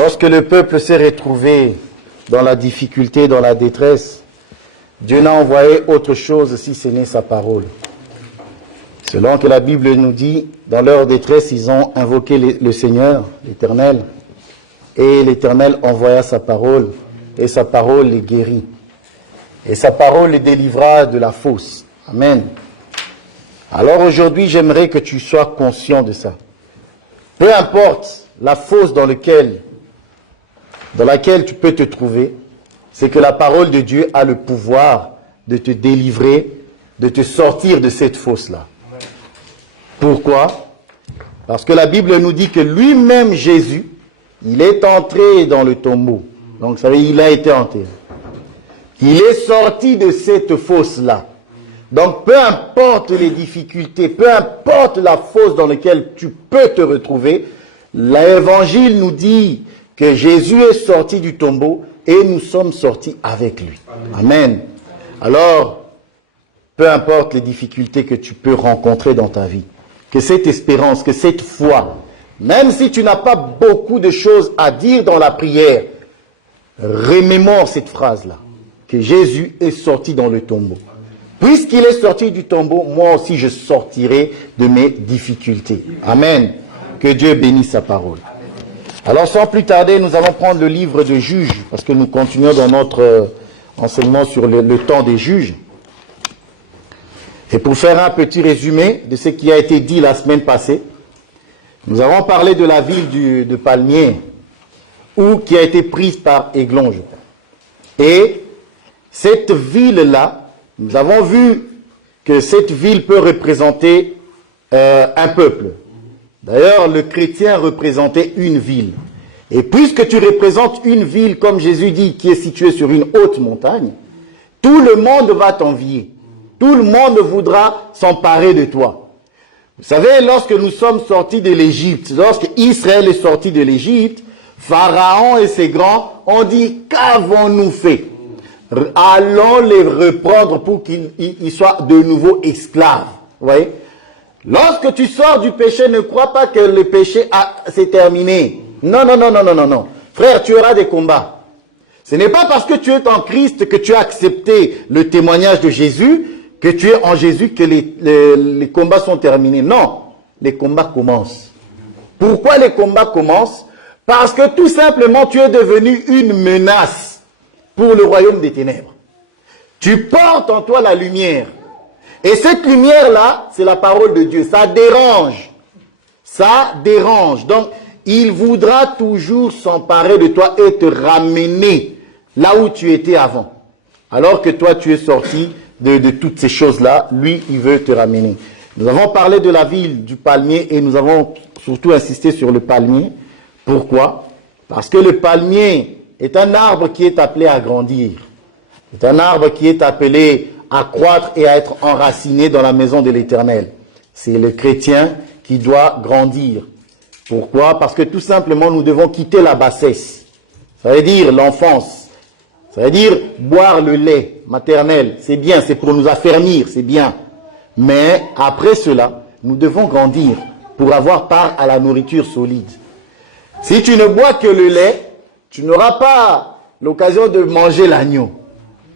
Lorsque le peuple s'est retrouvé dans la difficulté, dans la détresse, Dieu n'a envoyé autre chose si ce n'est sa parole. Selon que la Bible nous dit, dans leur détresse, ils ont invoqué le Seigneur, l'Éternel, et l'Éternel envoya sa parole, et sa parole les guérit. Et sa parole les délivra de la fosse. Amen. Alors aujourd'hui, j'aimerais que tu sois conscient de ça. Peu importe la fosse dans laquelle tu peux te trouver, c'est que la parole de Dieu a le pouvoir de te délivrer, de te sortir de cette fosse-là. Pourquoi? Parce que la Bible nous dit que lui-même, Jésus, il est entré dans le tombeau. Donc, vous savez, il a été enterré. Il est sorti de cette fosse-là. Donc, peu importe les difficultés, peu importe la fosse dans laquelle tu peux te retrouver, l'Évangile nous dit que Jésus est sorti du tombeau et nous sommes sortis avec lui. Amen. Alors, peu importe les difficultés que tu peux rencontrer dans ta vie, que cette espérance, que cette foi, même si tu n'as pas beaucoup de choses à dire dans la prière, remémore cette phrase-là, que Jésus est sorti dans le tombeau. Puisqu'il est sorti du tombeau, moi aussi je sortirai de mes difficultés. Amen. Que Dieu bénisse sa parole. Alors sans plus tarder, nous allons prendre le livre de Juges, parce que nous continuons dans notre enseignement sur le temps des juges. Et pour faire un petit résumé de ce qui a été dit la semaine passée, nous avons parlé de la ville de Palmiers, qui a été prise par Églon. Et cette ville-là, nous avons vu que cette ville peut représenter un peuple. D'ailleurs, le chrétien représentait une ville. Et puisque tu représentes une ville, comme Jésus dit, qui est située sur une haute montagne, tout le monde va t'envier. Tout le monde voudra s'emparer de toi. Vous savez, lorsque nous sommes sortis de l'Égypte, lorsque Israël est sorti de l'Égypte, Pharaon et ses grands ont dit, qu'avons-nous fait? Allons les reprendre pour qu'ils soient de nouveau esclaves. Vous voyez? Lorsque tu sors du péché, ne crois pas que le péché s'est terminé. Non, non, non, non, non, non, non. Frère, tu auras des combats. Ce n'est pas parce que tu es en Christ que tu as accepté le témoignage de Jésus, que tu es en Jésus, que les combats sont terminés. Non, les combats commencent. Pourquoi les combats commencent? Parce que tout simplement, tu es devenu une menace pour le royaume des ténèbres. Tu portes en toi la lumière. Et cette lumière-là, c'est la parole de Dieu. Ça dérange. Ça dérange. Donc, il voudra toujours s'emparer de toi et te ramener là où tu étais avant. Alors que toi, tu es sorti de toutes ces choses-là. Lui, il veut te ramener. Nous avons parlé de la ville du palmier et nous avons surtout insisté sur le palmier. Pourquoi? Parce que le palmier est un arbre qui est appelé à grandir. C'est un arbre qui est appelé à croître et à être enraciné dans la maison de l'Éternel. C'est le chrétien qui doit grandir. Pourquoi? Parce que tout simplement, nous devons quitter la bassesse. Ça veut dire l'enfance. Ça veut dire boire le lait maternel. C'est bien, c'est pour nous affermir, c'est bien. Mais après cela, nous devons grandir pour avoir part à la nourriture solide. Si tu ne bois que le lait, tu n'auras pas l'occasion de manger l'agneau.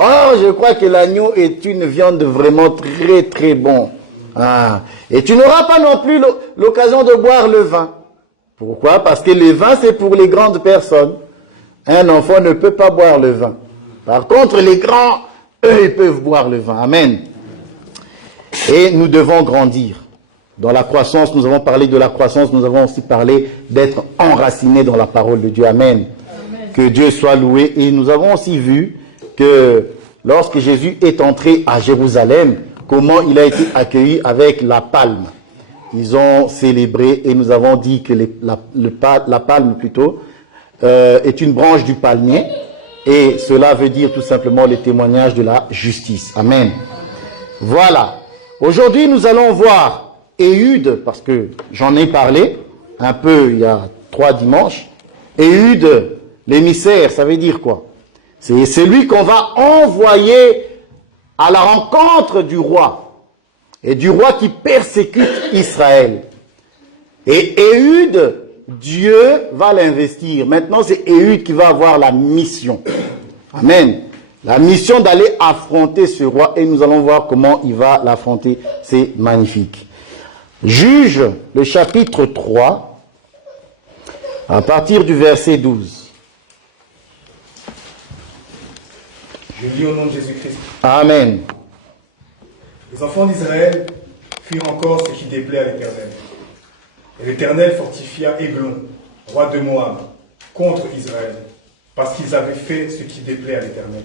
Or, je crois que l'agneau est une viande vraiment très très bon. Ah. Et tu n'auras pas non plus l'occasion de boire le vin. Pourquoi? Parce que le vin, c'est pour les grandes personnes. Un enfant ne peut pas boire le vin. Par contre, les grands, eux, ils peuvent boire le vin. Amen. Et nous devons grandir. Dans la croissance, nous avons parlé de la croissance, nous avons aussi parlé d'être enracinés dans la parole de Dieu. Amen. Que Dieu soit loué. Et nous avons aussi vu que lorsque Jésus est entré à Jérusalem, comment il a été accueilli avec la palme. Ils ont célébré et nous avons dit que la palme plutôt est une branche du palmier et cela veut dire tout simplement le témoignage de la justice. Amen. Voilà. Aujourd'hui, nous allons voir Éhude, parce que j'en ai parlé un peu il y a 3 dimanches. Éhude, l'émissaire, ça veut dire quoi? C'est celui qu'on va envoyer à la rencontre du roi. Et du roi qui persécute Israël. Et Éhude Dieu va l'investir. Maintenant, c'est Éhud qui va avoir la mission. Amen. La mission d'aller affronter ce roi et nous allons voir comment il va l'affronter. C'est magnifique. Juge, le chapitre 3, à partir du verset 12. Je lis au nom de Jésus-Christ. Amen. Les enfants d'Israël firent encore ce qui déplaît à l'Éternel. Et l'Éternel fortifia Églon, roi de Moab, contre Israël, parce qu'ils avaient fait ce qui déplaît à l'Éternel.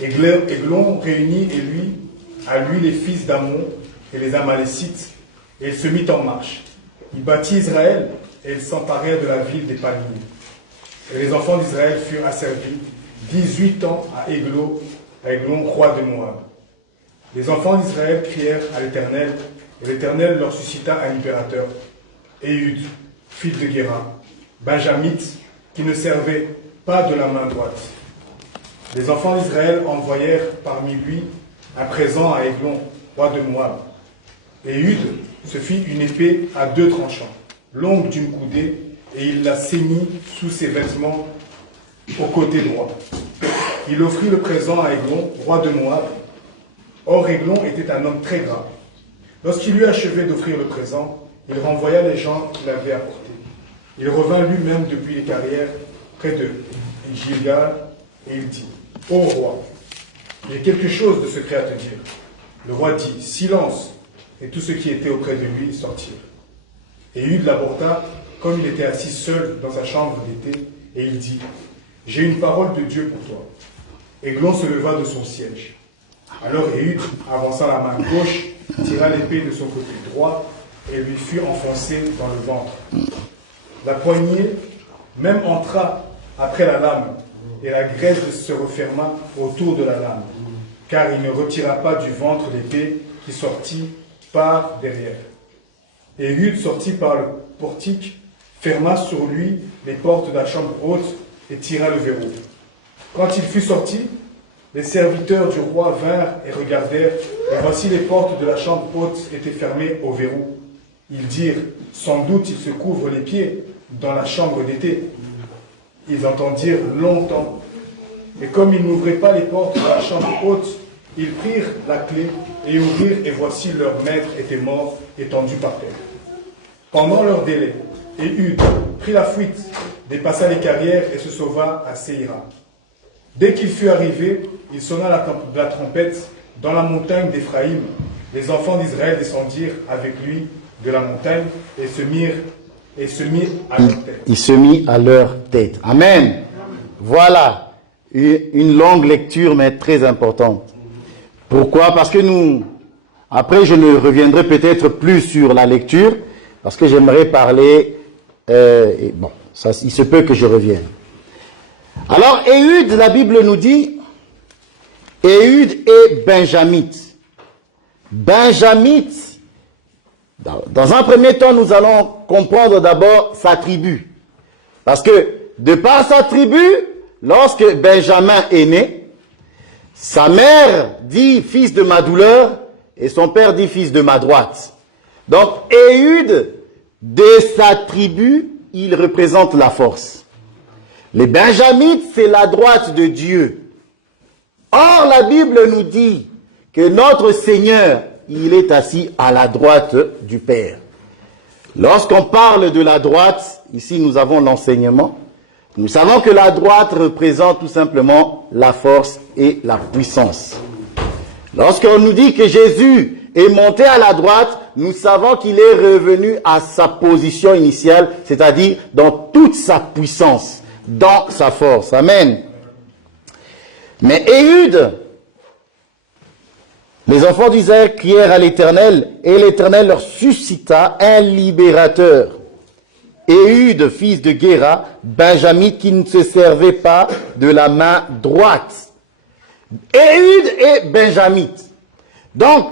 Églon réunit à lui les fils d'Ammon et les Amalécites, et il se mit en marche. Il bâtit Israël, et ils s'emparèrent de la ville des palmiers. Et les enfants d'Israël furent asservis 18 ans à Églon, roi de Moab. Les enfants d'Israël crièrent à l'Éternel, et l'Éternel leur suscita un libérateur, Éhud, fils de Guéra, benjamite, qui ne servait pas de la main droite. Les enfants d'Israël envoyèrent parmi lui un présent à Églon, roi de Moab. Éhud se fit une épée à 2 tranchants, longue d'une coudée, et il la ceignit sous ses vêtements au côté droit. Il offrit le présent à Églon, roi de Moab. Or Églon était un homme très gras. Lorsqu'il eut achevé d'offrir le présent, il renvoya les gens qu'il avait apportés. Il revint lui-même depuis les carrières près de Gilgal, et il dit, « Ô roi, j'ai quelque chose de secret à te dire. » Le roi dit, « Silence !» Et tous ceux qui étaient auprès de lui sortirent. Et Éhud l'aborda comme il était assis seul dans sa chambre d'été, et il dit, « J'ai une parole de Dieu pour toi. » Églon se leva de son siège. Alors Éhud, avançant la main gauche, tira l'épée de son côté droit et lui fut enfoncée dans le ventre. La poignée même entra après la lame, et la graisse se referma autour de la lame, car il ne retira pas du ventre l'épée qui sortit par derrière. Éhud sortit par le portique, ferma sur lui les portes de la chambre haute et tira le verrou. Quand il fut sorti, les serviteurs du roi vinrent et regardèrent, et voici les portes de la chambre haute étaient fermées au verrou. Ils dirent, sans doute il se couvre les pieds dans la chambre d'été. Ils entendirent longtemps. Et comme ils n'ouvraient pas les portes de la chambre haute, ils prirent la clé et ouvrirent, et voici leur maître était mort, étendu par terre. Pendant leur délai, Éhud prit la fuite, dépassa les carrières et se sauva à Séira. Dès qu'il fut arrivé, il sonna la trompette dans la montagne d'Éphraïm. Les enfants d'Israël descendirent avec lui de la montagne et se mirent à leur tête. Il se mit à leur tête. Amen. Voilà une longue lecture, mais très importante. Pourquoi? Parce que après je ne reviendrai peut-être plus sur la lecture, parce que j'aimerais parler, il se peut que je revienne. Alors, Éhud, la Bible nous dit, Éhud est benjamite. Benjamite, dans un premier temps, nous allons comprendre d'abord sa tribu. Parce que, de par sa tribu, lorsque Benjamin est né, sa mère dit fils de ma douleur et son père dit fils de ma droite. Donc, Éhud, de sa tribu, il représente la force. Les Benjamites, c'est la droite de Dieu. Or, la Bible nous dit que notre Seigneur, il est assis à la droite du Père. Lorsqu'on parle de la droite, ici nous avons l'enseignement. Nous savons que la droite représente tout simplement la force et la puissance. Lorsqu'on nous dit que Jésus est monté à la droite, nous savons qu'il est revenu à sa position initiale, c'est-à-dire dans toute sa puissance, dans sa force. Amen. Mais Éhud, les enfants d'Israël crièrent à l'Éternel, et l'Éternel leur suscita un libérateur. Éhud, fils de Guéra, benjamite, qui ne se servait pas de la main droite. Éhud est benjamite. Donc,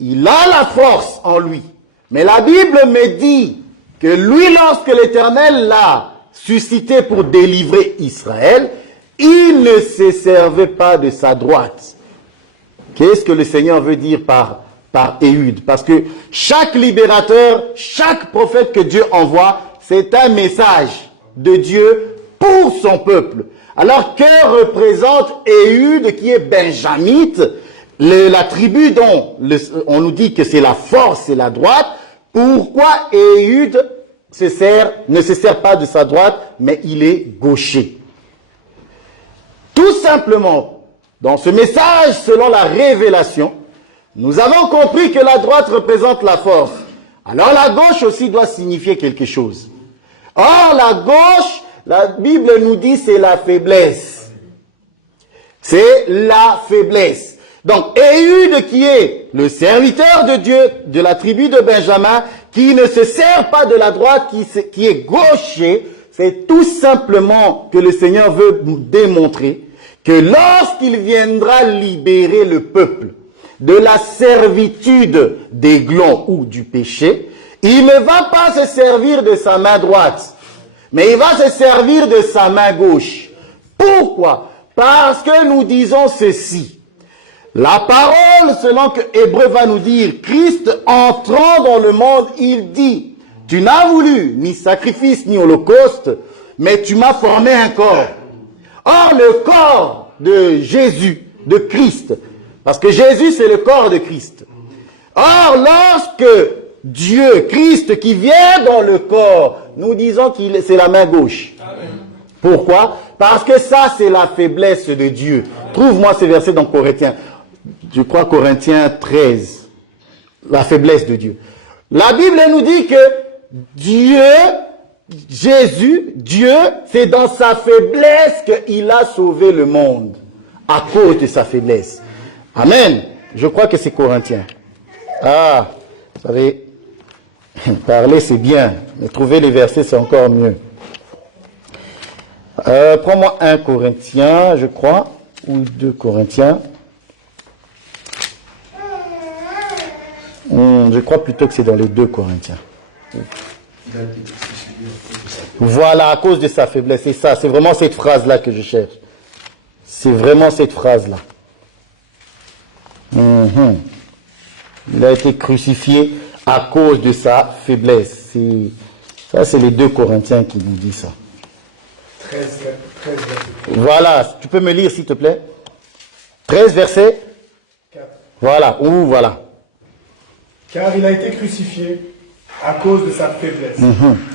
il a la force en lui. Mais la Bible me dit que lui, lorsque l'Éternel l'a suscité pour délivrer Israël, il ne se servait pas de sa droite. Qu'est-ce que le Seigneur veut dire par Éhud? Parce que chaque libérateur, chaque prophète que Dieu envoie, c'est un message de Dieu pour son peuple. Alors, que représente Éhud, qui est benjamite, la tribu dont on nous dit que c'est la force et la droite? Pourquoi Éhud ne se sert pas de sa droite, mais il est gaucher? Tout simplement, dans ce message, selon la révélation, nous avons compris que la droite représente la force. Alors la gauche aussi doit signifier quelque chose. Or, la gauche, la Bible nous dit, c'est la faiblesse. C'est la faiblesse. Donc, Éhud, qui est le serviteur de Dieu, de la tribu de Benjamin, qui ne se sert pas de la droite, qui est gaucher, c'est tout simplement que le Seigneur veut démontrer que lorsqu'il viendra libérer le peuple de la servitude des glands ou du péché, il ne va pas se servir de sa main droite, mais il va se servir de sa main gauche. Pourquoi? Parce que nous disons ceci. La parole, selon que Hébreu va nous dire, Christ entrant dans le monde, il dit, tu n'as voulu ni sacrifice ni holocauste, mais tu m'as formé un corps. Or, le corps de Jésus, de Christ, parce que Jésus, c'est le corps de Christ. Or, lorsque Dieu, Christ, qui vient dans le corps, nous disons que c'est la main gauche. Pourquoi? Parce que ça, c'est la faiblesse de Dieu. Trouve-moi ce verset dans Corinthiens. Je crois Corinthiens 13. La faiblesse de Dieu. La Bible nous dit que Dieu, Jésus, Dieu, c'est dans sa faiblesse qu'il a sauvé le monde. À cause de sa faiblesse. Amen. Je crois que c'est Corinthiens. Ah, vous savez, parler c'est bien, mais trouver les versets c'est encore mieux. Prends-moi 1 Corinthiens, je crois, ou 2 Corinthiens. Je crois plutôt que c'est dans les 2 Corinthiens. Voilà, à cause de sa faiblesse. C'est ça, c'est vraiment cette phrase-là que je cherche. C'est vraiment cette phrase-là. Il a été crucifié à cause de sa faiblesse. Ça, c'est les 2 Corinthiens qui nous disent ça. 13 versets. Voilà, tu peux me lire s'il te plaît. 13 versets. 4. Voilà, voilà. Car il a été crucifié à cause de sa faiblesse.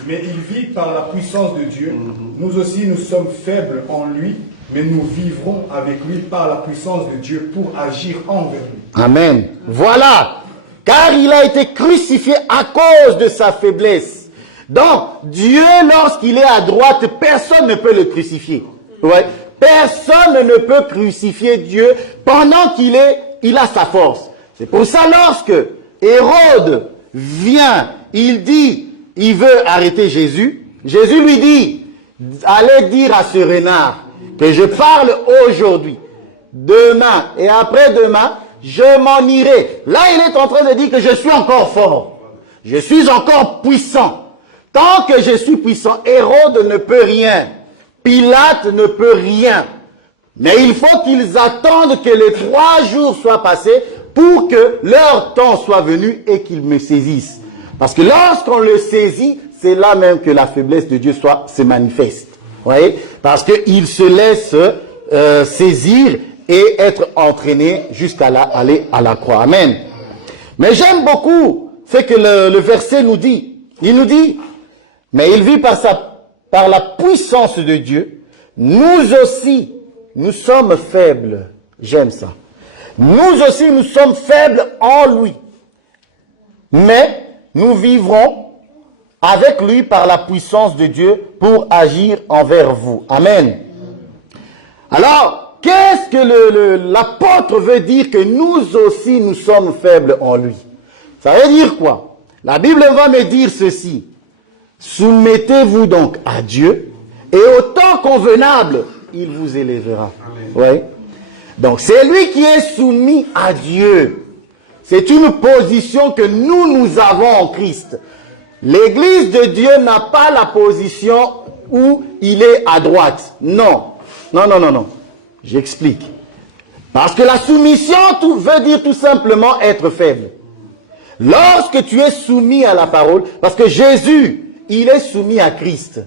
Mais il vit par la puissance de Dieu. Nous aussi, nous sommes faibles en lui, mais nous vivrons avec lui par la puissance de Dieu pour agir envers lui. Amen. Voilà. Car il a été crucifié à cause de sa faiblesse. Donc, Dieu, lorsqu'il est à droite, personne ne peut le crucifier. Ouais. Personne ne peut crucifier Dieu pendant qu'il a sa force. C'est pour ça, lorsque Hérode vient, il dit, il veut arrêter Jésus. Jésus lui dit, allez dire à ce renard que je parle aujourd'hui, demain et après-demain, je m'en irai. Là, il est en train de dire que je suis encore fort. Je suis encore puissant. Tant que je suis puissant, Hérode ne peut rien. Pilate ne peut rien. Mais il faut qu'ils attendent que les 3 jours soient passés pour que leur temps soit venu et qu'ils me saisissent. Parce que lorsqu'on le saisit, c'est là même que la faiblesse de Dieu se manifeste. Vous voyez? Parce qu'il se laisse saisir et être entraîné jusqu'à aller à la croix. Amen. Mais j'aime beaucoup ce que le verset nous dit. Il nous dit, mais il vit par la puissance de Dieu. Nous aussi, nous sommes faibles. J'aime ça. Nous aussi, nous sommes faibles en lui. Mais nous vivrons avec lui par la puissance de Dieu pour agir envers vous. Amen. Alors, qu'est-ce que l'apôtre veut dire que nous aussi, nous sommes faibles en lui? Ça veut dire quoi? La Bible va me dire ceci. Soumettez-vous donc à Dieu et au temps convenable, il vous élèvera. Oui. Donc, c'est lui qui est soumis à Dieu. C'est une position que nous avons en Christ. L'Église de Dieu n'a pas la position où il est à droite. Non. Non. J'explique. Parce que la soumission veut dire tout simplement être faible. Lorsque tu es soumis à la parole, parce que Jésus, il est soumis à Christ.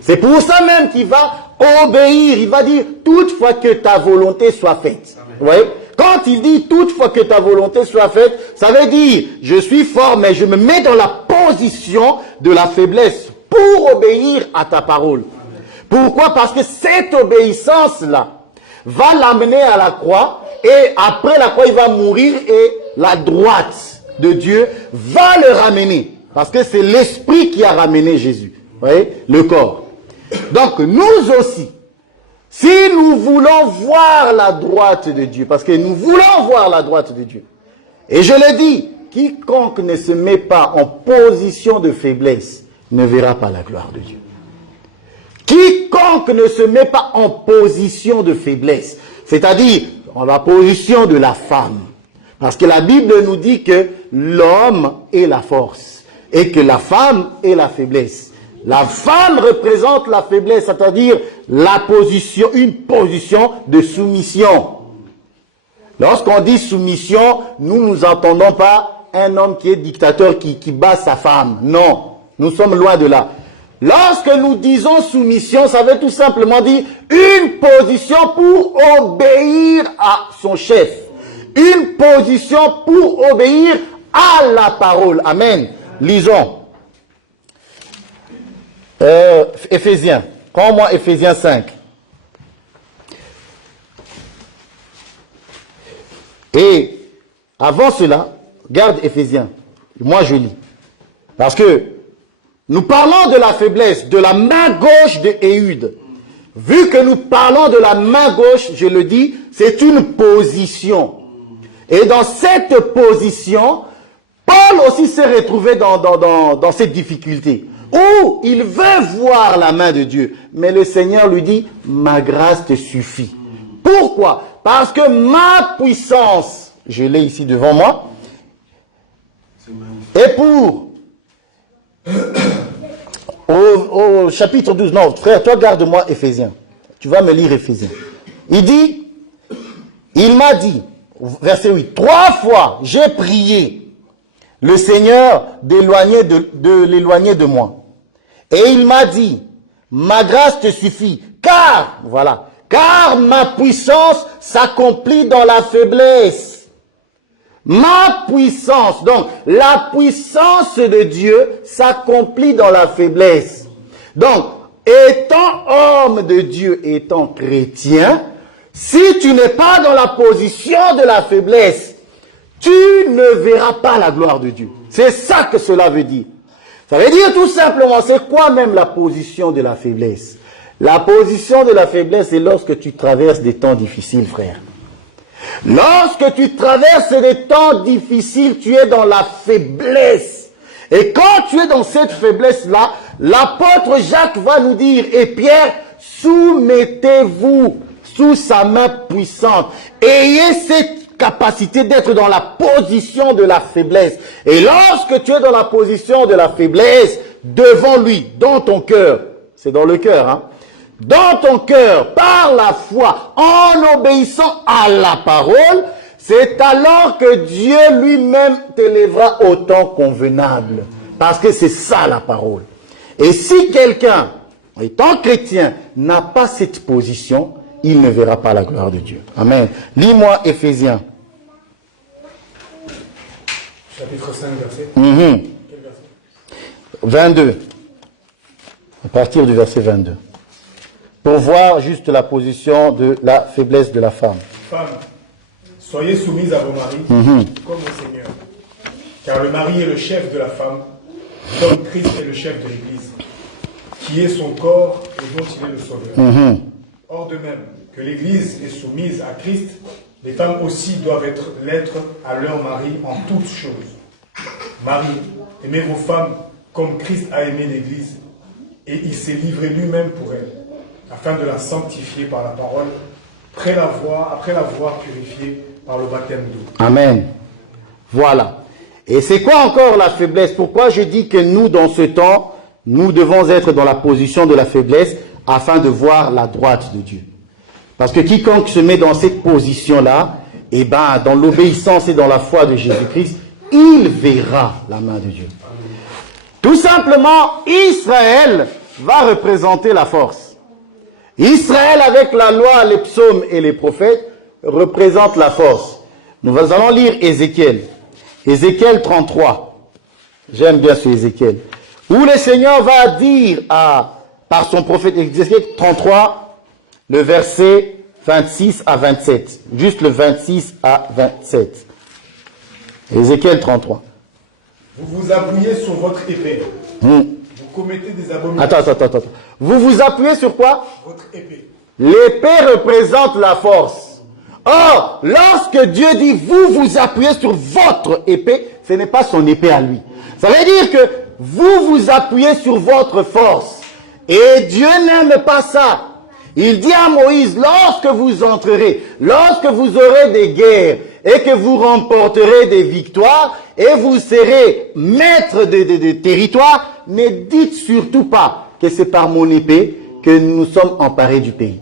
C'est pour ça même qu'il va obéir. Il va dire, toutefois que ta volonté soit faite. Vous voyez? Quand il dit, toutefois que ta volonté soit faite, ça veut dire, je suis fort, mais je me mets dans la position de la faiblesse pour obéir à ta parole. Pourquoi? Parce que cette obéissance-là va l'amener à la croix, et après la croix, il va mourir, et la droite de Dieu va le ramener. Parce que c'est l'esprit qui a ramené Jésus. Vous voyez? Le corps. Donc, nous aussi, si nous voulons voir la droite de Dieu, parce que nous voulons voir la droite de Dieu, et je le dis, quiconque ne se met pas en position de faiblesse ne verra pas la gloire de Dieu. Quiconque ne se met pas en position de faiblesse, c'est-à-dire en la position de la femme, parce que la Bible nous dit que l'homme est la force et que la femme est la faiblesse. La femme représente la faiblesse, c'est-à-dire la position, une position de soumission. Lorsqu'on dit soumission, nous n'entendons pas un homme qui est dictateur, qui bat sa femme. Non, nous sommes loin de là. Lorsque nous disons soumission, ça veut tout simplement dire une position pour obéir à son chef. Une position pour obéir à la parole. Amen. Lisons. Éphésiens. Prends-moi Éphésiens 5. Et avant cela, garde Éphésiens. Moi je lis. Parce que nous parlons de la faiblesse, de la main gauche de Éhude. Vu que nous parlons de la main gauche, je le dis, c'est une position. Et dans cette position, Paul aussi s'est retrouvé dans cette difficulté. Où il veut voir la main de Dieu. Mais le Seigneur lui dit, ma grâce te suffit. Pourquoi? Parce que ma puissance, je l'ai ici devant moi, et pour... Au chapitre 12, non, frère, toi garde-moi Éphésiens. Tu vas me lire Éphésiens. Il dit, il m'a dit, verset 8, 3 fois j'ai prié le Seigneur d'éloigner de l'éloigner de moi. Et il m'a dit, ma grâce te suffit, car ma puissance s'accomplit dans la faiblesse. Ma puissance, donc la puissance de Dieu s'accomplit dans la faiblesse. Donc, étant homme de Dieu, étant chrétien, si tu n'es pas dans la position de la faiblesse, tu ne verras pas la gloire de Dieu. C'est ça que cela veut dire. Ça veut dire tout simplement, c'est quoi même la position de la faiblesse? La position de la faiblesse, c'est lorsque tu traverses des temps difficiles, frère. Lorsque tu traverses des temps difficiles, tu es dans la faiblesse. Et quand tu es dans cette faiblesse-là, l'apôtre Jacques va nous dire, et Pierre, soumettez-vous sous sa main puissante. Ayez cette capacité d'être dans la position de la faiblesse. Et lorsque tu es dans la position de la faiblesse, devant lui, dans ton cœur, c'est dans le cœur, hein, dans ton cœur, par la foi, en obéissant à la parole, c'est alors que Dieu lui-même t'élèvera au temps convenable. Parce que c'est ça la parole. Et si quelqu'un, étant chrétien, n'a pas cette position, il ne verra pas la gloire de Dieu. Amen. Lis-moi Éphésiens. Chapitre 5, verset. Quel verset? 22. À partir du verset 22. Pour voir juste la position de la faiblesse de la femme. Femmes, soyez soumises à vos maris, comme au Seigneur. Car le mari est le chef de la femme, comme Christ est le chef de l'Église, qui est son corps et dont il est le sauveur. Or de même que l'Église est soumise à Christ, les femmes aussi doivent l'être à leur mari en toutes choses. Marie, aimez vos femmes comme Christ a aimé l'Église, et il s'est livré lui-même pour elle, afin de la sanctifier par la parole, après l'avoir purifiée par le baptême d'eau. Amen. Voilà. Et c'est quoi encore la faiblesse? Pourquoi je dis que nous, dans ce temps, nous devons être dans la position de la faiblesse afin de voir la droite de Dieu? Parce que quiconque se met dans cette position-là, eh ben, dans l'obéissance et dans la foi de Jésus-Christ, il verra la main de Dieu. Tout simplement, Israël va représenter la force. Israël, avec la loi, les psaumes et les prophètes, représente la force. Nous allons lire Ézéchiel. Ézéchiel 33. J'aime bien ce Ézéchiel. Où le Seigneur va dire par son prophète Ézéchiel 33, le verset 26 à 27. Juste le 26 à 27. Ézéchiel 33. Vous vous appuyez sur votre épée. Vous commettez des abominations. Attends. Vous vous appuyez sur quoi? Votre épée. L'épée représente la force. Or, lorsque Dieu dit vous vous appuyez sur votre épée, ce n'est pas son épée à lui. Ça veut dire que vous vous appuyez sur votre force. Et Dieu n'aime pas ça. Il dit à Moïse, lorsque vous entrerez, lorsque vous aurez des guerres et que vous remporterez des victoires et vous serez maître de territoire, ne dites surtout pas que c'est par mon épée que nous sommes emparés du pays.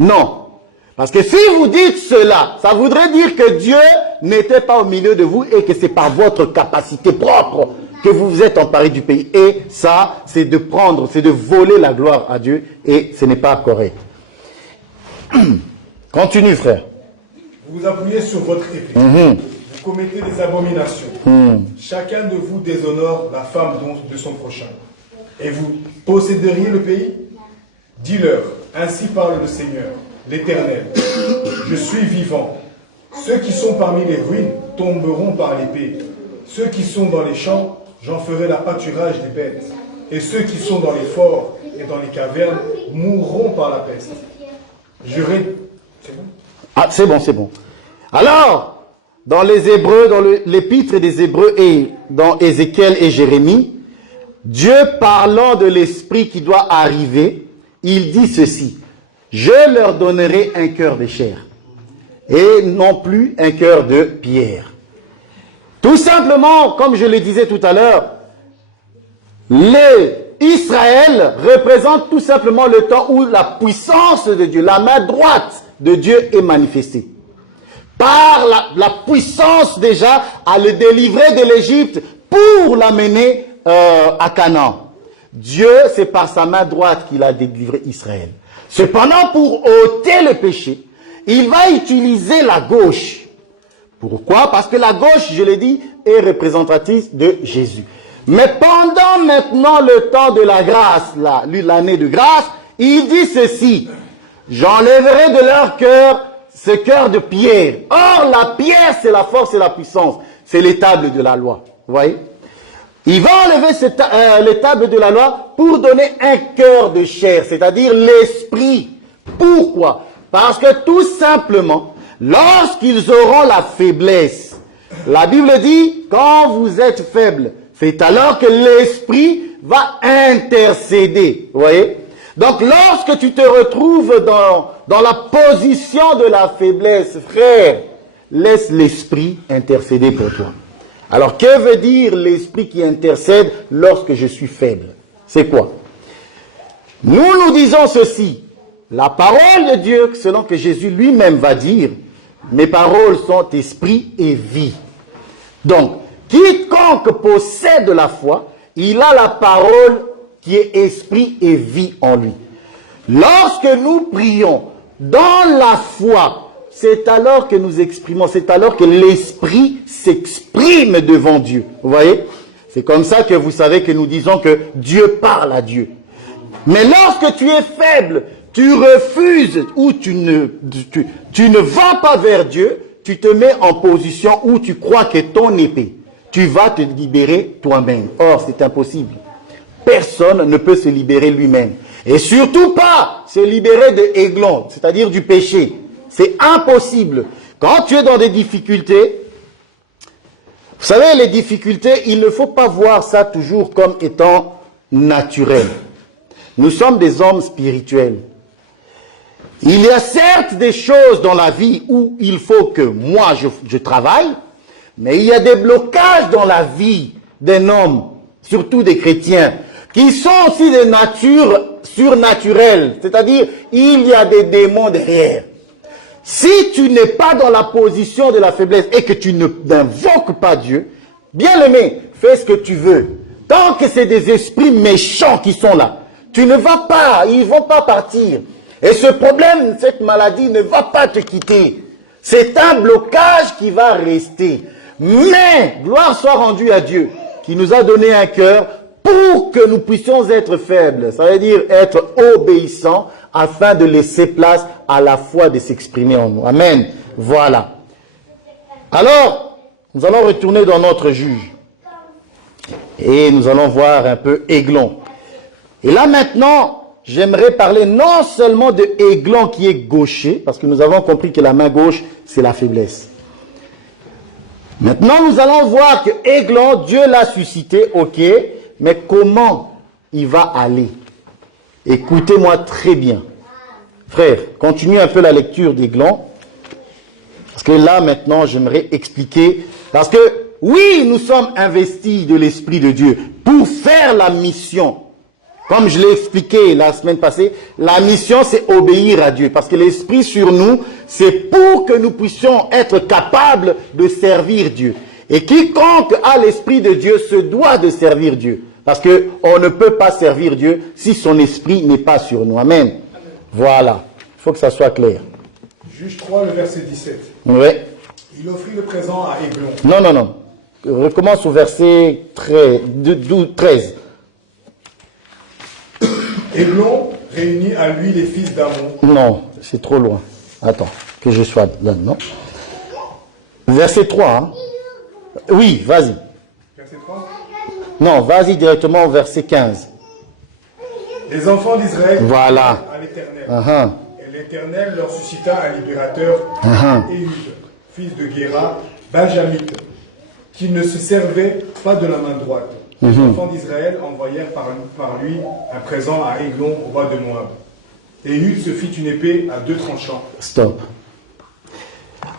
Non. Parce que si vous dites cela, ça voudrait dire que Dieu n'était pas au milieu de vous et que c'est par votre capacité propre que vous vous êtes emparés du pays. Et ça, c'est de voler la gloire à Dieu et ce n'est pas correct. Continue, frère. Vous vous appuyez sur votre épée. Vous commettez des abominations. Chacun de vous déshonore la femme de son prochain. Et vous posséderiez le pays? Dis-leur, ainsi parle le Seigneur, l'Éternel. Je suis vivant. Ceux qui sont parmi les ruines tomberont par l'épée. Ceux qui sont dans les champs, j'en ferai la pâturage des bêtes. Et ceux qui sont dans les forts et dans les cavernes mourront par la peste. C'est bon? Ah, c'est bon. Alors, dans les Hébreux, dans l'épître des Hébreux et dans Ézéchiel et Jérémie, Dieu parlant de l'esprit qui doit arriver, il dit ceci: je leur donnerai un cœur de chair et non plus un cœur de pierre. Tout simplement, comme je le disais tout à l'heure, Israël représente tout simplement le temps où la puissance de Dieu, la main droite de Dieu est manifestée. Par la puissance déjà à le délivrer de l'Égypte pour l'amener à Canaan. Dieu, c'est par sa main droite qu'il a délivré Israël. Cependant, pour ôter le péché, il va utiliser la gauche. Pourquoi? Parce que la gauche, je l'ai dit, est représentative de Jésus. Mais pendant maintenant le temps de la grâce, l'année de grâce, il dit ceci: j'enlèverai de leur cœur ce cœur de pierre. Or, la pierre, c'est la force et la puissance. C'est les tables de la loi. Vous voyez? Il va enlever les tables de la loi pour donner un cœur de chair, c'est-à-dire l'esprit. Pourquoi? Parce que tout simplement, lorsqu'ils auront la faiblesse, la Bible dit, quand vous êtes faible, c'est alors que l'esprit va intercéder. Vous voyez? Donc, lorsque tu te retrouves dans la position de la faiblesse, frère, laisse l'esprit intercéder pour toi. Alors, que veut dire l'esprit qui intercède lorsque je suis faible? C'est quoi? Nous disons ceci: la parole de Dieu, selon que Jésus lui-même va dire, mes paroles sont esprit et vie. Donc, quiconque possède la foi, il a la parole qui est esprit et vie en lui. Lorsque nous prions dans la foi, c'est alors que nous exprimons, c'est alors que l'esprit s'exprime devant Dieu. Vous voyez? C'est comme ça que vous savez que nous disons que Dieu parle à Dieu. Mais lorsque tu es faible, tu refuses ou tu ne vas pas vers Dieu, tu te mets en position où tu crois que ton épée, tu vas te libérer toi-même. Or, c'est impossible. Personne ne peut se libérer lui-même. Et surtout pas se libérer de Églon, c'est-à-dire du péché. C'est impossible. Quand tu es dans des difficultés, vous savez, les difficultés, il ne faut pas voir ça toujours comme étant naturel. Nous sommes des hommes spirituels. Il y a certes des choses dans la vie où il faut que moi je travaille, mais il y a des blocages dans la vie d'un homme, surtout des chrétiens, qui sont aussi de nature surnaturelle. C'est-à-dire, il y a des démons derrière. Si tu n'es pas dans la position de la faiblesse et que tu n'invoques pas Dieu, bien-aimé, fais ce que tu veux. Tant que c'est des esprits méchants qui sont là, tu ne vas pas, ils ne vont pas partir. Et ce problème, cette maladie ne va pas te quitter. C'est un blocage qui va rester. Mais, gloire soit rendue à Dieu, qui nous a donné un cœur pour que nous puissions être faibles. Ça veut dire être obéissants afin de laisser place à la foi de s'exprimer en nous. Amen. Voilà. Alors, nous allons retourner dans notre juge. Et nous allons voir un peu Églon. Et là maintenant, j'aimerais parler non seulement de Églon qui est gaucher, parce que nous avons compris que la main gauche, c'est la faiblesse. Maintenant, nous allons voir que Églon, Dieu l'a suscité, ok, mais comment il va aller? Écoutez-moi très bien. Frère, continue un peu la lecture d'Églon. Parce que là, maintenant, j'aimerais expliquer. Parce que, oui, nous sommes investis de l'Esprit de Dieu pour faire la mission. Comme je l'ai expliqué la semaine passée, la mission, c'est obéir à Dieu. Parce que l'Esprit sur nous, c'est pour que nous puissions être capables de servir Dieu. Et quiconque a l'Esprit de Dieu se doit de servir Dieu. Parce qu'on ne peut pas servir Dieu si son Esprit n'est pas sur nous. Amen. Voilà. Il faut que ça soit clair. Juge 3, le verset 17. Oui. Il offrit le présent à Églon. Non, non, non. Recommence au verset 13. Églon réunit à lui les fils d'Amon. Non, c'est trop loin. Attends, que je sois là, non. Verset 3. Hein. Oui, vas-y. Verset 3. Non, vas-y directement au verset 15. Les enfants d'Israël voilà. À l'Éternel. Uh-huh. Et l'Éternel leur suscita un libérateur, Éhud, fils de Guéra, benjamite, qui ne se servait pas de la main droite. Les enfants d'Israël envoyèrent par lui un présent à Églon, roi de Moab. Éhud se fit une épée à 2 tranchants. Stop.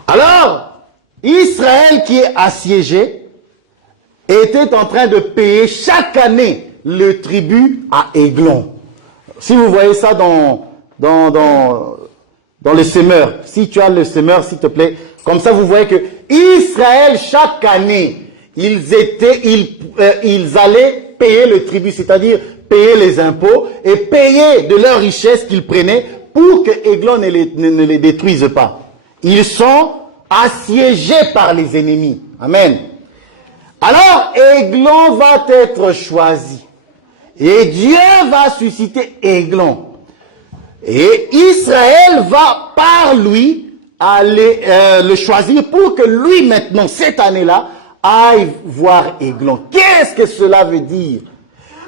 Alors, Israël qui est assiégé était en train de payer chaque année le tribut à Églon. Si vous voyez ça dans le semeur, si tu as le semeur, s'il te plaît, comme ça vous voyez que Israël, chaque année, ils allaient payer le tribut, c'est-à-dire payer les impôts et payer de leur richesse qu'ils prenaient pour que Églon ne les détruise pas. Ils sont assiégés par les ennemis. Amen. Alors, Églon va être choisi. Et Dieu va susciter Églon. Et Israël va, par lui, aller le choisir pour que lui, maintenant, cette année-là, aille voir Églon. Qu'est-ce que cela veut dire?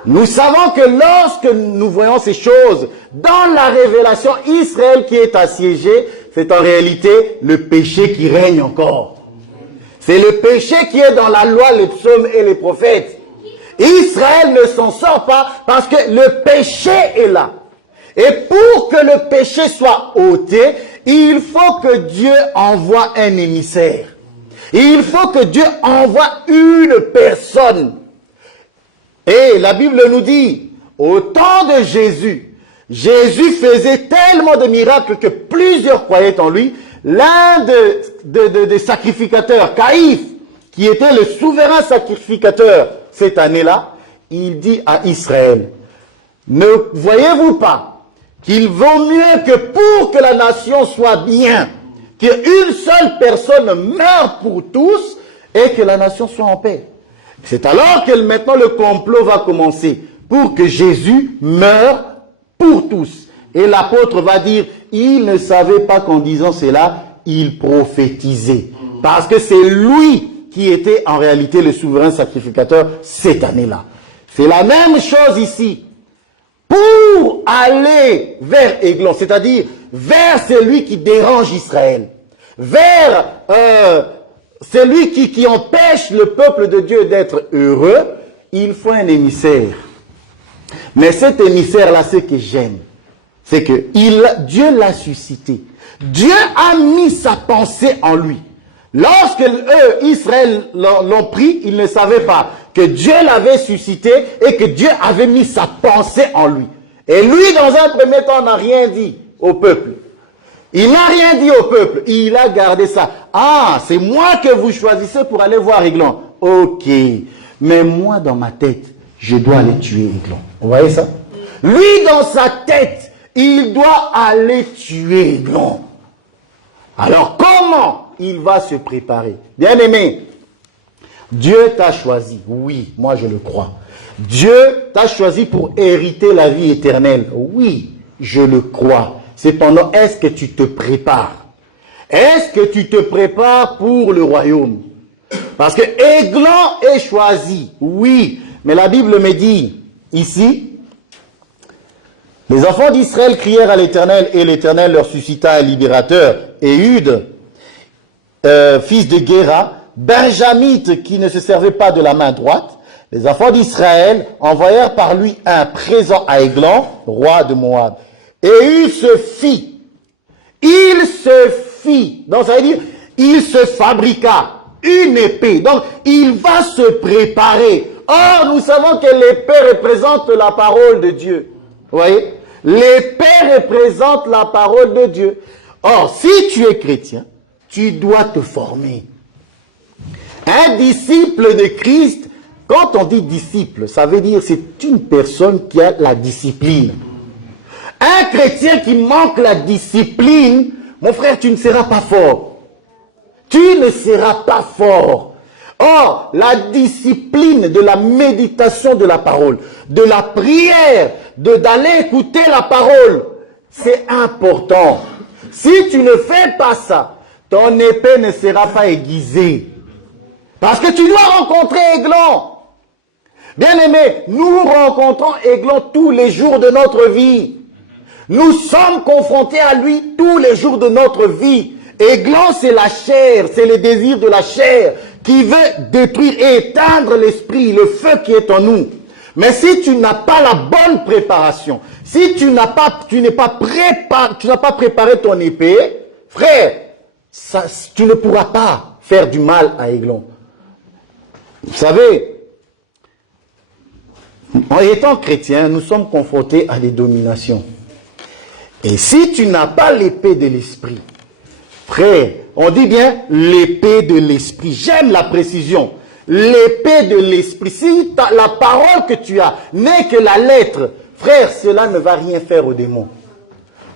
Nous savons que lorsque nous voyons ces choses, dans la révélation, Israël qui est assiégé, c'est en réalité le péché qui règne encore. C'est le péché qui est dans la loi, les psaumes et les prophètes. Israël ne s'en sort pas parce que le péché est là. Et pour que le péché soit ôté, il faut que Dieu envoie un émissaire. Il faut que Dieu envoie une personne. Et la Bible nous dit, au temps de Jésus, Jésus faisait tellement de miracles que plusieurs croyaient en lui. L'un des sacrificateurs, Caïphe, qui était le souverain sacrificateur cette année-là, il dit à Israël, ne voyez-vous pas qu'il vaut mieux que pour que la nation soit bien, qu'une seule personne meure pour tous et que la nation soit en paix. C'est alors que maintenant le complot va commencer pour que Jésus meure pour tous. Et l'apôtre va dire, il ne savait pas qu'en disant cela, il prophétisait. Parce que c'est lui qui était en réalité le souverain sacrificateur cette année-là. C'est la même chose ici. Pour aller vers Églon, c'est-à-dire vers celui qui dérange Israël, vers celui qui empêche le peuple de Dieu d'être heureux, il faut un émissaire. Mais cet émissaire-là, ce que j'aime, c'est que Dieu l'a suscité. Dieu a mis sa pensée en lui. Lorsque Israël l'ont pris, ils ne savaient pas que Dieu l'avait suscité et que Dieu avait mis sa pensée en lui. Et lui, dans un premier temps, n'a rien dit au peuple. Il n'a rien dit au peuple. Il a gardé ça. Ah, c'est moi que vous choisissez pour aller voir Églon. Ok. Mais moi, dans ma tête, je dois aller tuer Eglon. Vous voyez ça? Lui, dans sa tête, il doit aller tuer Eglon. Alors, comment il va se préparer? Bien-aimé, Dieu t'a choisi. Oui, moi je le crois. Dieu t'a choisi pour hériter la vie éternelle. Oui, je le crois. Cependant, est-ce que tu te prépares? Est-ce que tu te prépares pour le royaume? Parce que Eglon est choisi. Oui, mais la Bible me dit ici, les enfants d'Israël crièrent à l'Éternel et l'Éternel leur suscita un libérateur. Éhud, fils de Guéra, benjamite qui ne se servait pas de la main droite. Les enfants d'Israël envoyèrent par lui un présent à Eglon, roi de Moab. Et il se fit. Donc ça veut dire, il se fabriqua une épée. Donc il va se préparer. Or, nous savons que l'épée représente la parole de Dieu. Vous voyez? L'épée représente la parole de Dieu. Or, si tu es chrétien, tu dois te former. Un disciple de Christ, quand on dit disciple, ça veut dire c'est une personne qui a la discipline. Un chrétien qui manque la discipline, mon frère, tu ne seras pas fort. Tu ne seras pas fort. Or, la discipline de la méditation de la parole, de la prière, d'aller écouter la parole, c'est important. Si tu ne fais pas ça, ton épée ne sera pas aiguisée. Parce que tu dois rencontrer Eglon. Bien-aimé, nous rencontrons Eglon tous les jours de notre vie. Nous sommes confrontés à lui tous les jours de notre vie. Eglon, c'est la chair, c'est le désir de la chair qui veut détruire et éteindre l'esprit, le feu qui est en nous. Mais si tu n'as pas la bonne préparation, si tu n'as pas préparé ton épée, frère, tu ne pourras pas faire du mal à Eglon. Vous savez, en étant chrétien, nous sommes confrontés à des dominations. Et si tu n'as pas l'épée de l'esprit, frère, on dit bien l'épée de l'esprit. J'aime la précision. L'épée de l'esprit. Si la parole que tu as n'est que la lettre, frère, cela ne va rien faire aux démons.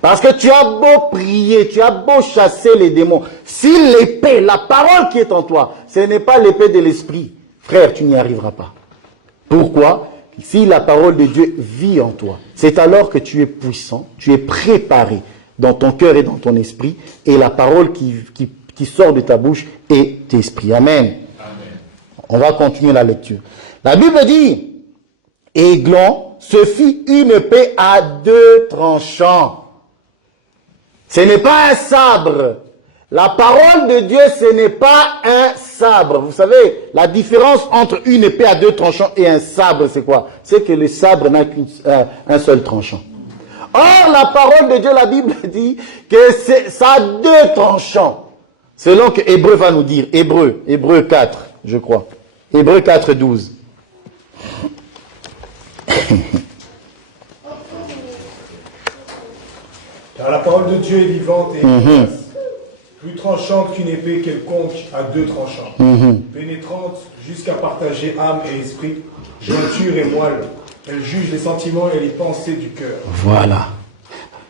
Parce que tu as beau prier, tu as beau chasser les démons. Si l'épée, la parole qui est en toi, ce n'est pas l'épée de l'esprit, frère, tu n'y arriveras pas. Pourquoi? Si la parole de Dieu vit en toi, c'est alors que tu es puissant, tu es préparé dans ton cœur et dans ton esprit, et la parole qui sort de ta bouche est esprit. Amen. Amen. On va continuer la lecture. La Bible dit, Eglon se fit une épée à 2 tranchants. Ce n'est pas un sabre. La parole de Dieu, ce n'est pas un sabre. Vous savez, la différence entre une épée à 2 tranchants et un sabre, c'est quoi? C'est que le sabre n'a qu'un seul tranchant. Or, la parole de Dieu, la Bible dit que ça a 2 tranchants. Selon que Hébreu va nous dire. Hébreu 4, je crois. Hébreu 4, 12. Car la parole de Dieu est vivante et efficace, plus tranchante qu'une épée quelconque à 2 tranchants, pénétrante jusqu'à partager âme et esprit, jointure et moelle. Elle juge les sentiments et les pensées du cœur. Voilà.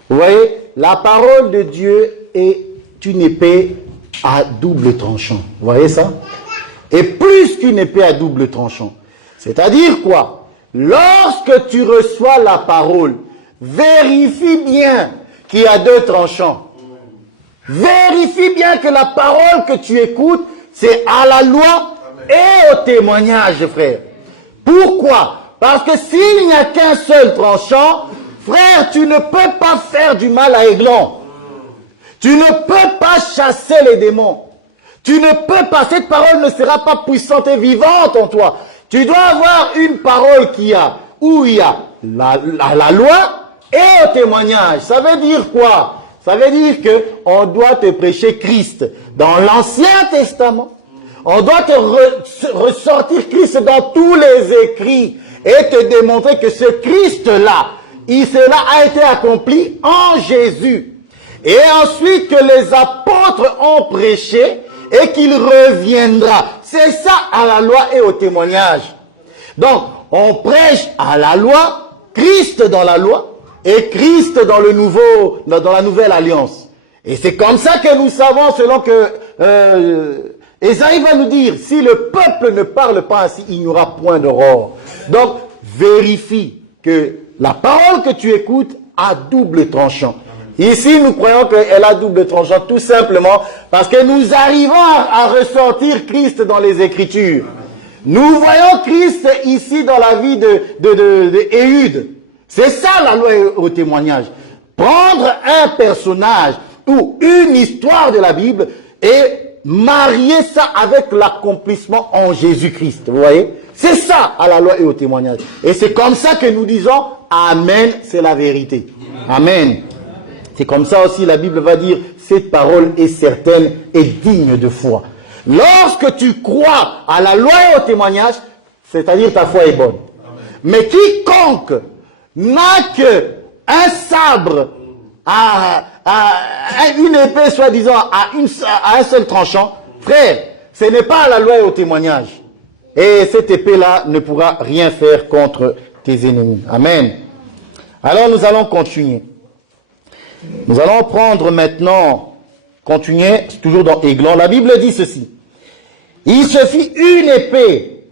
Vous voyez, la parole de Dieu est une épée à double tranchant. Vous voyez ça? Et plus qu'une épée à double tranchant. C'est-à-dire quoi? Lorsque tu reçois la parole, vérifie bien qu'il y a 2 tranchants. Vérifie bien que la parole que tu écoutes, c'est à la loi et au témoignage, frère. Pourquoi? Parce que s'il n'y a qu'un seul tranchant, frère, tu ne peux pas faire du mal à Eglon. Tu ne peux pas chasser les démons. Tu ne peux pas, cette parole ne sera pas puissante et vivante en toi. Tu dois avoir une parole où il y a la loi et au témoignage. Ça veut dire quoi? Ça veut dire qu'on doit te prêcher Christ dans l'Ancien Testament. On doit te ressortir Christ dans tous les écrits et te démontrer que ce Christ-là, cela a été accompli en Jésus. Et ensuite que les apôtres ont prêché et qu'il reviendra. C'est ça à la loi et au témoignage. Donc, on prêche à la loi, Christ dans la loi, et Christ dans dans la nouvelle alliance. Et c'est comme ça que nous savons, selon que Ésaïe va nous dire, si le peuple ne parle pas ainsi, il n'y aura point d'aurore. Donc, vérifie que la parole que tu écoutes a double tranchant. Ici, nous croyons qu'elle a double tranchant, tout simplement parce que nous arrivons à ressortir Christ dans les Écritures. Nous voyons Christ ici dans la vie de Éhude. C'est ça la loi au témoignage. Prendre un personnage ou une histoire de la Bible et marier ça avec l'accomplissement en Jésus-Christ. Vous voyez? C'est ça à la loi et au témoignage. Et c'est comme ça que nous disons Amen, c'est la vérité. Amen. C'est comme ça aussi la Bible va dire cette parole est certaine et digne de foi. Lorsque tu crois à la loi et au témoignage, c'est-à-dire ta foi est bonne. Mais quiconque n'a qu'un sabre une épée soi-disant à un seul tranchant, frère, ce n'est pas à la loi et au témoignage. Et cette épée-là ne pourra rien faire contre tes ennemis. Amen. Alors nous allons continuer. Nous allons prendre maintenant, continuer, toujours dans Aiglon. La Bible dit ceci. Il se fit une épée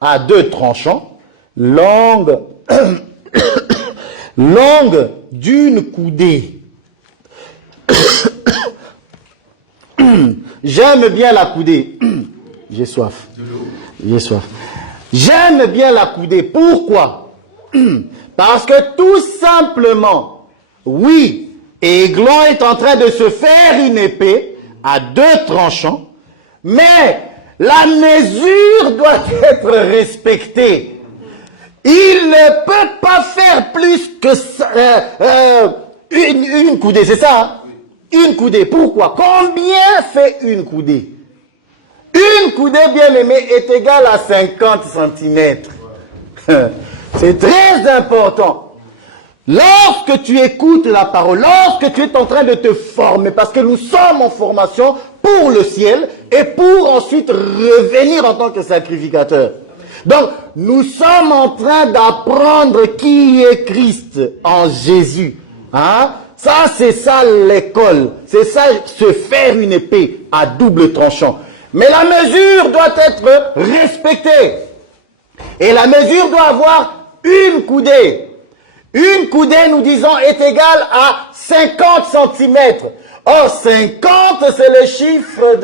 à 2 tranchants, longue, longue d'une coudée. J'aime bien la coudée. J'ai soif. J'ai soif. J'aime bien la coudée. Pourquoi? Parce que tout simplement, oui, Aiglon est en train de se faire une épée à 2 tranchants, mais la mesure doit être respectée. Il ne peut pas faire plus que une coudée, c'est ça, hein? Une coudée. Pourquoi? Combien fait une coudée? Une coudée, bien aimée, est égale à 50 cm. C'est très important. Lorsque tu écoutes la parole, lorsque tu es en train de te former, parce que nous sommes en formation pour le ciel et pour ensuite revenir en tant que sacrificateur. Donc, nous sommes en train d'apprendre qui est Christ en Jésus. Hein? Ça, c'est ça l'école. C'est ça, se faire une épée à double tranchant. Mais la mesure doit être respectée. Et la mesure doit avoir une coudée. Une coudée, nous disons, est égale à 50 cm. Or, 50, c'est le chiffre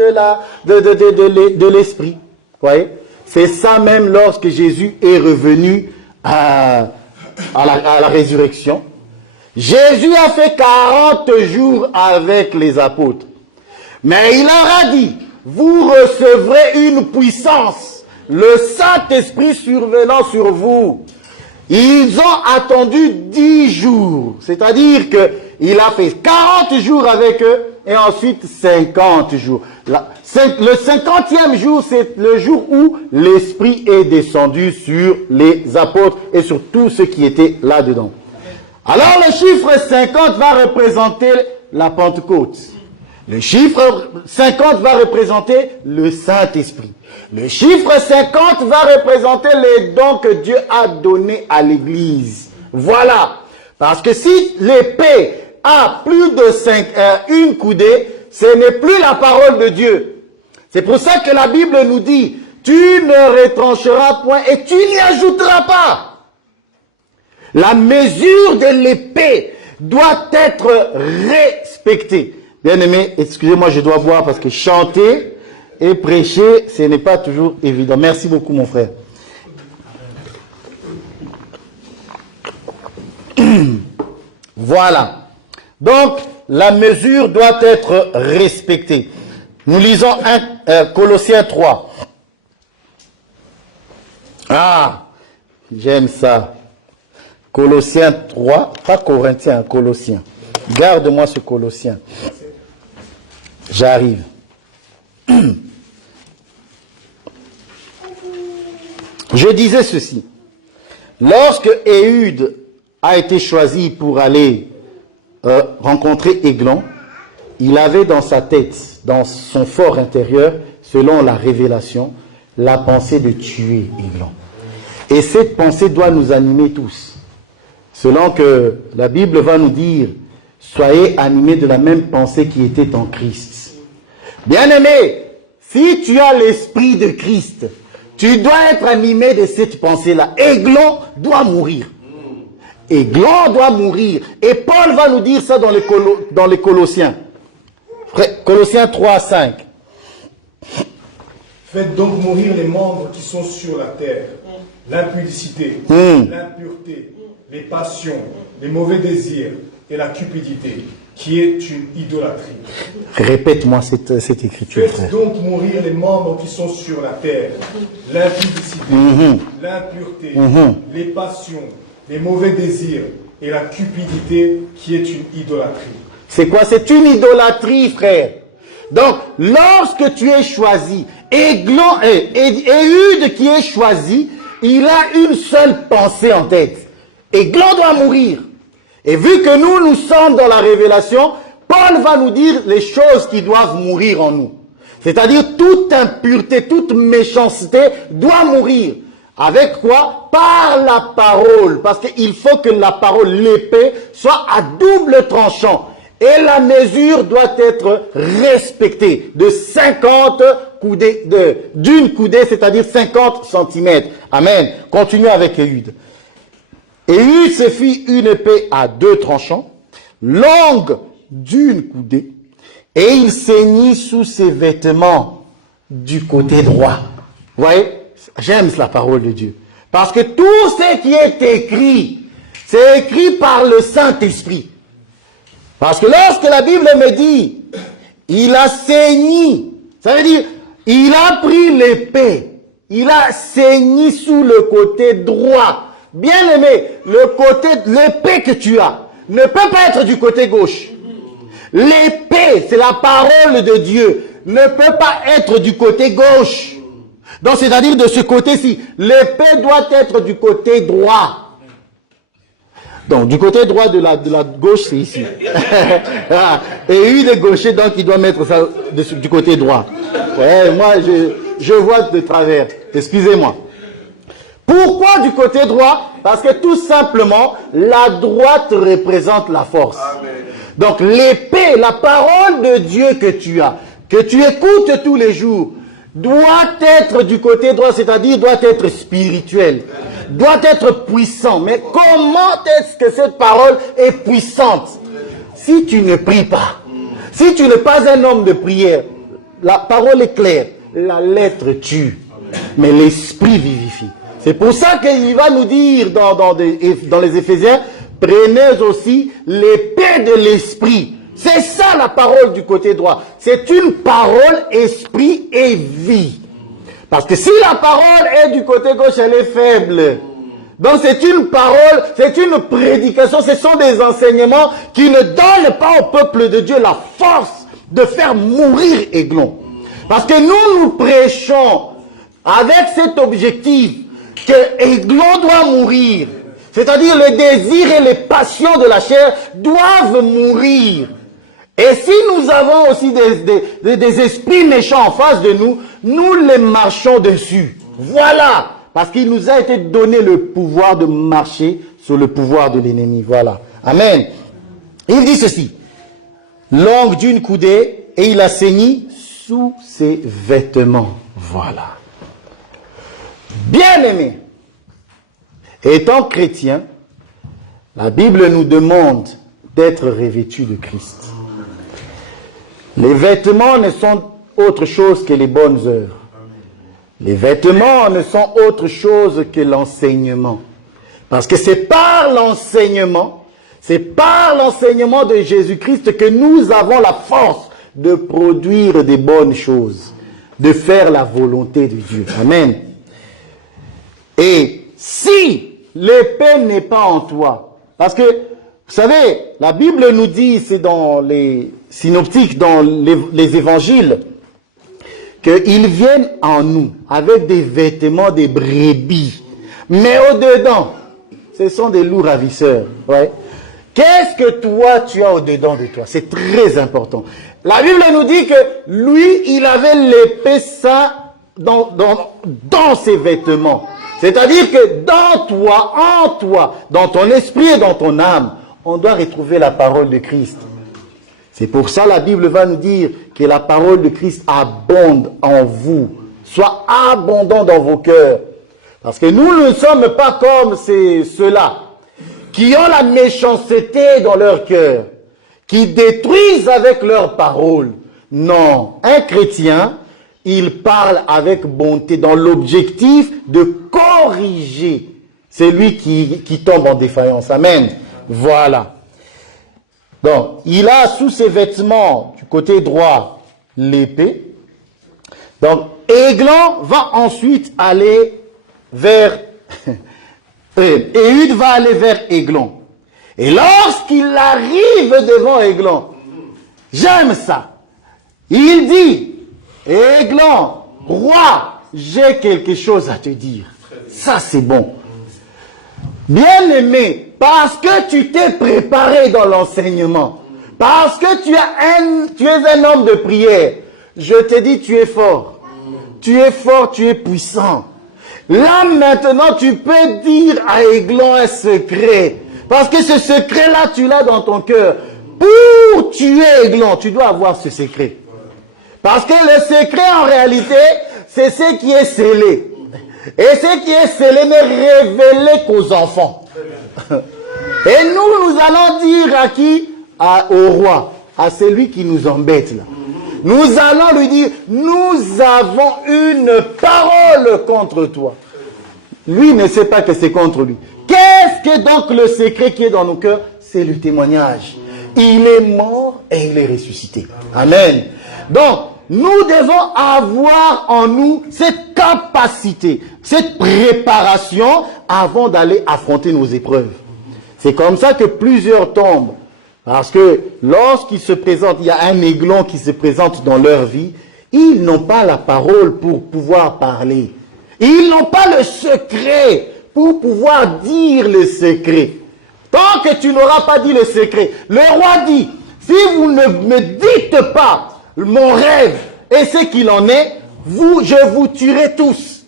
de l'esprit. Vous voyez? C'est ça même lorsque Jésus est revenu à la résurrection. Jésus a fait 40 jours avec les apôtres. Mais il leur a dit, vous recevrez une puissance, le Saint-Esprit survenant sur vous. Ils ont attendu 10 jours. C'est-à-dire qu'il a fait 40 jours avec eux et ensuite 50 jours. Le 50e jour, c'est le jour où l'Esprit est descendu sur les apôtres et sur tous ceux qui étaient là-dedans. Alors le chiffre 50 va représenter la Pentecôte. Le chiffre 50 va représenter le Saint-Esprit. Le chiffre 50 va représenter les dons que Dieu a donnés à l'Église. Voilà. Parce que si l'épée a plus de une coudée, ce n'est plus la parole de Dieu. C'est pour ça que la Bible nous dit, tu ne retrancheras point et tu n'y ajouteras pas. La mesure de l'épée doit être respectée. Bien aimé, excusez-moi, je dois boire parce que chanter et prêcher, ce n'est pas toujours évident. Merci beaucoup, mon frère. Voilà. Donc, la mesure doit être respectée. Nous lisons Colossiens 3. Ah, j'aime ça. Colossiens 3, pas Corinthiens, Colossiens. Garde-moi ce Colossiens. J'arrive. Je disais ceci. Lorsque Éhude a été choisi pour aller rencontrer Aiglon, il avait dans sa tête, dans son fort intérieur, selon la révélation, la pensée de tuer Aiglon. Et cette pensée doit nous animer tous. Selon que la Bible va nous dire, soyez animés de la même pensée qui était en Christ. Bien-aimé, si tu as l'esprit de Christ, tu dois être animé de cette pensée-là. Aiglon doit mourir. Aiglon doit mourir. Et Paul va nous dire ça dans les Colossiens. Colossiens 3, 5. Faites donc mourir les membres qui sont sur la terre. L'impudicité, l'impureté, les passions, les mauvais désirs et la cupidité, qui est une idolâtrie. Répète-moi cette écriture, Faites frère. donc mourir les membres qui sont sur la terre. L'impudicité, l'impureté, les passions, les mauvais désirs et la cupidité, qui est une idolâtrie. C'est quoi? C'est une idolâtrie, frère. Donc, lorsque tu es choisi, Aiglon, Éhude qui est choisi, il a une seule pensée en tête. Aiglon doit mourir. Et vu que nous sommes dans la révélation, Paul va nous dire les choses qui doivent mourir en nous. C'est-à-dire toute impureté, toute méchanceté doit mourir. Avec quoi? Par la parole. Parce qu'il faut que la parole, l'épée, soit à double tranchant. Et la mesure doit être respectée de 50 coudées, d'une coudée, c'est-à-dire 50 cm. Amen. Continuons avec Éhude. Éhude se fit une épée à 2 tranchants, longue d'une coudée, et il ceignit sous ses vêtements du côté droit. Vous voyez? J'aime la parole de Dieu. Parce que tout ce qui est écrit, c'est écrit par le Saint-Esprit. Parce que lorsque la Bible me dit, il a saigné, ça veut dire, il a pris l'épée, il a saigné sous le côté droit. Bien aimé, l'épée que tu as ne peut pas être du côté gauche. L'épée, c'est la parole de Dieu, ne peut pas être du côté gauche. Donc, c'est-à-dire de ce côté-ci, l'épée doit être du côté droit. Donc, du côté droit de la gauche, c'est ici. Et lui de gaucher, donc il doit mettre ça du côté droit. Ouais, moi, je vois de travers. Excusez-moi. Pourquoi du côté droit? Parce que tout simplement, la droite représente la force. Amen. Donc, l'épée, la parole de Dieu que tu as, que tu écoutes tous les jours, doit être du côté droit, c'est-à-dire doit être spirituel, doit être puissant. Mais comment est-ce que cette parole est puissante? Si tu ne pries pas, si tu n'es pas un homme de prière, la parole est claire, la lettre tue, mais l'esprit vivifie. C'est pour ça qu'il va nous dire dans les Éphésiens, prenez aussi l'épée de l'esprit. C'est ça la parole du côté droit. C'est une parole, esprit et vie. Parce que si la parole est du côté gauche, elle est faible. Donc c'est une parole, c'est une prédication, ce sont des enseignements qui ne donnent pas au peuple de Dieu la force de faire mourir Aiglon. Parce que nous prêchons avec cet objectif que Aiglon doit mourir. C'est-à-dire les désirs et les passions de la chair doivent mourir. Et si nous avons aussi des esprits méchants en face de nous, nous les marchons dessus. Voilà. Parce qu'il nous a été donné le pouvoir de marcher sur le pouvoir de l'ennemi. Voilà. Amen. Il dit ceci. Longue d'une coudée, et il a saigné sous ses vêtements. Voilà. Bien-aimé, étant chrétien, la Bible nous demande d'être revêtus de Christ. Les vêtements ne sont autre chose que les bonnes œuvres. Les vêtements ne sont autre chose que l'enseignement. Parce que c'est par l'enseignement de Jésus-Christ que nous avons la force de produire des bonnes choses, de faire la volonté de Dieu. Amen. Et si l'épée n'est pas en toi, parce que, vous savez, la Bible nous dit, c'est dans les synoptiques, dans les évangiles, qu'ils viennent en nous avec des vêtements de brebis. Mais au-dedans, ce sont des loups ravisseurs. Ouais. Qu'est-ce que toi, tu as au-dedans de toi? C'est très important. La Bible nous dit que lui, il avait l'épée ça dans ses vêtements. C'est-à-dire que dans toi, en toi, dans ton esprit et dans ton âme, on doit retrouver la parole de Christ. C'est pour ça la Bible va nous dire que la parole de Christ abonde en vous. Soit abondant dans vos cœurs. Parce que nous ne sommes pas comme ceux-là qui ont la méchanceté dans leur cœur, qui détruisent avec leurs paroles. Non, un chrétien, il parle avec bonté dans l'objectif de corriger celui qui tombe en défaillance. Amen. Voilà. Donc, il a sous ses vêtements du côté droit l'épée. Donc, Églon va ensuite aller vers... Éhud va aller vers Églon. Et lorsqu'il arrive devant Églon, j'aime ça. Il dit, Églon, roi, j'ai quelque chose à te dire. Ça, c'est bon. Bien-aimé, parce que tu t'es préparé dans l'enseignement, parce que tu es un homme de prière, je te dis, tu es fort. Tu es fort, tu es puissant. Là, maintenant, tu peux dire à Églon un secret. Parce que ce secret-là, tu l'as dans ton cœur. Pour tuer Églon, tu dois avoir ce secret. Parce que le secret, en réalité, c'est ce qui est scellé. Et ce qui est scellé n'est révélé qu'aux enfants. Et nous allons dire à qui? Au roi, à celui qui nous embête là. Nous allons lui dire, nous avons une parole contre toi. Lui ne sait pas que c'est contre lui. Qu'est-ce que donc le secret qui est dans nos cœurs? C'est le témoignage. Il est mort et il est ressuscité. Amen. Donc, nous devons avoir en nous cette capacité, cette préparation avant d'aller affronter nos épreuves. C'est comme ça que plusieurs tombent. Parce que lorsqu'ils se présentent, il y a un Églon qui se présente dans leur vie, ils n'ont pas la parole pour pouvoir parler. Ils n'ont pas le secret pour pouvoir dire le secret. Tant que tu n'auras pas dit le secret, le roi dit, si vous ne me dites pas mon rêve et ce qu'il en est, je vous tuerai tous.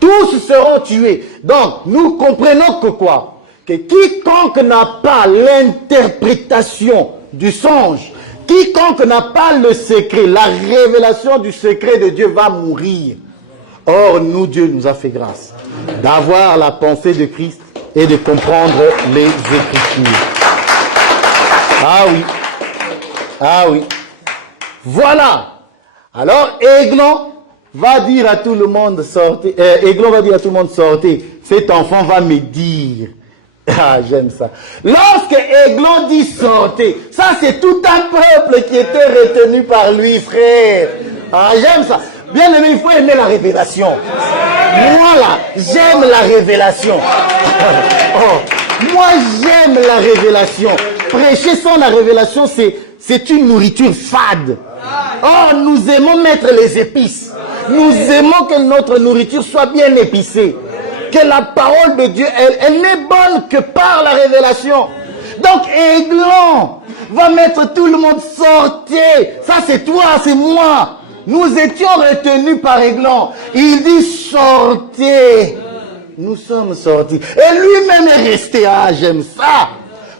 Tous seront tués. Donc, nous comprenons que quoi? Que quiconque n'a pas l'interprétation du songe, quiconque n'a pas le secret, la révélation du secret de Dieu va mourir. Or, nous, Dieu nous a fait grâce d'avoir la pensée de Christ et de comprendre les Écritures. Ah oui. Ah oui. Voilà. Alors, Églon va dire à tout le monde, sortez. Églon va dire à tout le monde, sortez. Cet enfant va me dire. Ah, j'aime ça. Lorsque Églon dit sortez, ça c'est tout un peuple qui était retenu par lui, frère. Ah, j'aime ça. Bien aimé, il faut aimer la révélation. Moi là, j'aime la révélation. Oh, moi j'aime la révélation. Prêcher sans la révélation, c'est une nourriture fade. Oh, nous aimons mettre les épices. Nous aimons que notre nourriture soit bien épicée. Que la parole de Dieu, elle n'est bonne que par la révélation. Donc, Églon va mettre tout le monde, sortez. Ça, c'est toi, c'est moi. Nous étions retenus par Églon. Il dit, sortez. Nous sommes sortis. Et lui-même est resté. Ah, j'aime ça.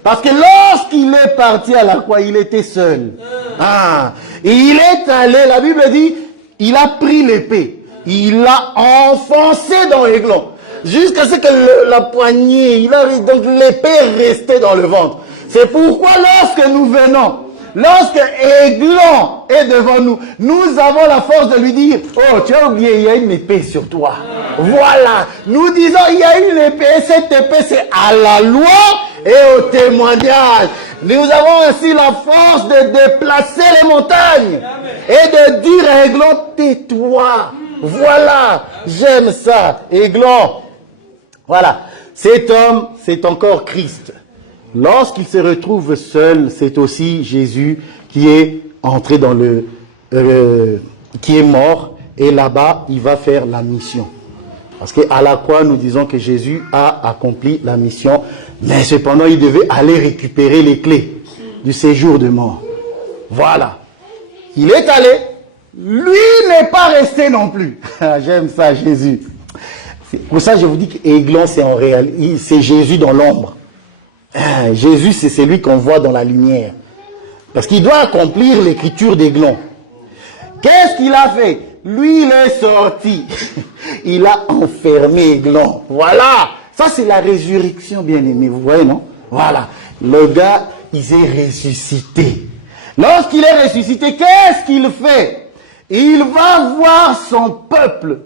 Parce que lorsqu'il est parti à la croix, il était seul. Ah, il est allé, la Bible dit, il a pris l'épée. Il l'a enfoncé dans Églon. Jusqu'à ce que la poignée, donc l'épée est restée dans le ventre. C'est pourquoi lorsque nous venons, lorsque Églon est devant nous, nous avons la force de lui dire, oh, tu as oublié, il y a une épée sur toi. Voilà. Nous disons, il y a une épée, et cette épée c'est à la loi et au témoignage. Nous avons ainsi la force de déplacer les montagnes et de dire à Églon, tais-toi. Voilà, j'aime ça, Églon. Voilà, cet homme, c'est encore Christ. Lorsqu'il se retrouve seul, c'est aussi Jésus qui est entré dans qui est mort, et là-bas, il va faire la mission. Parce qu'à la croix, nous disons que Jésus a accompli la mission, mais cependant, il devait aller récupérer les clés du séjour de mort. Voilà. Il est allé. Lui n'est pas resté non plus. J'aime ça, Jésus. Pour ça, je vous dis qu'Aiglon, c'est en réalité, c'est Jésus dans l'ombre. Jésus, c'est celui qu'on voit dans la lumière. Parce qu'il doit accomplir l'écriture d'Aiglon. Qu'est-ce qu'il a fait? Lui, il est sorti. Il a enfermé Aiglon. Voilà. Ça, c'est la résurrection, bien aimé. Vous voyez, non? Voilà. Le gars, il est ressuscité. Lorsqu'il est ressuscité, qu'est-ce qu'il fait? Il va voir son peuple.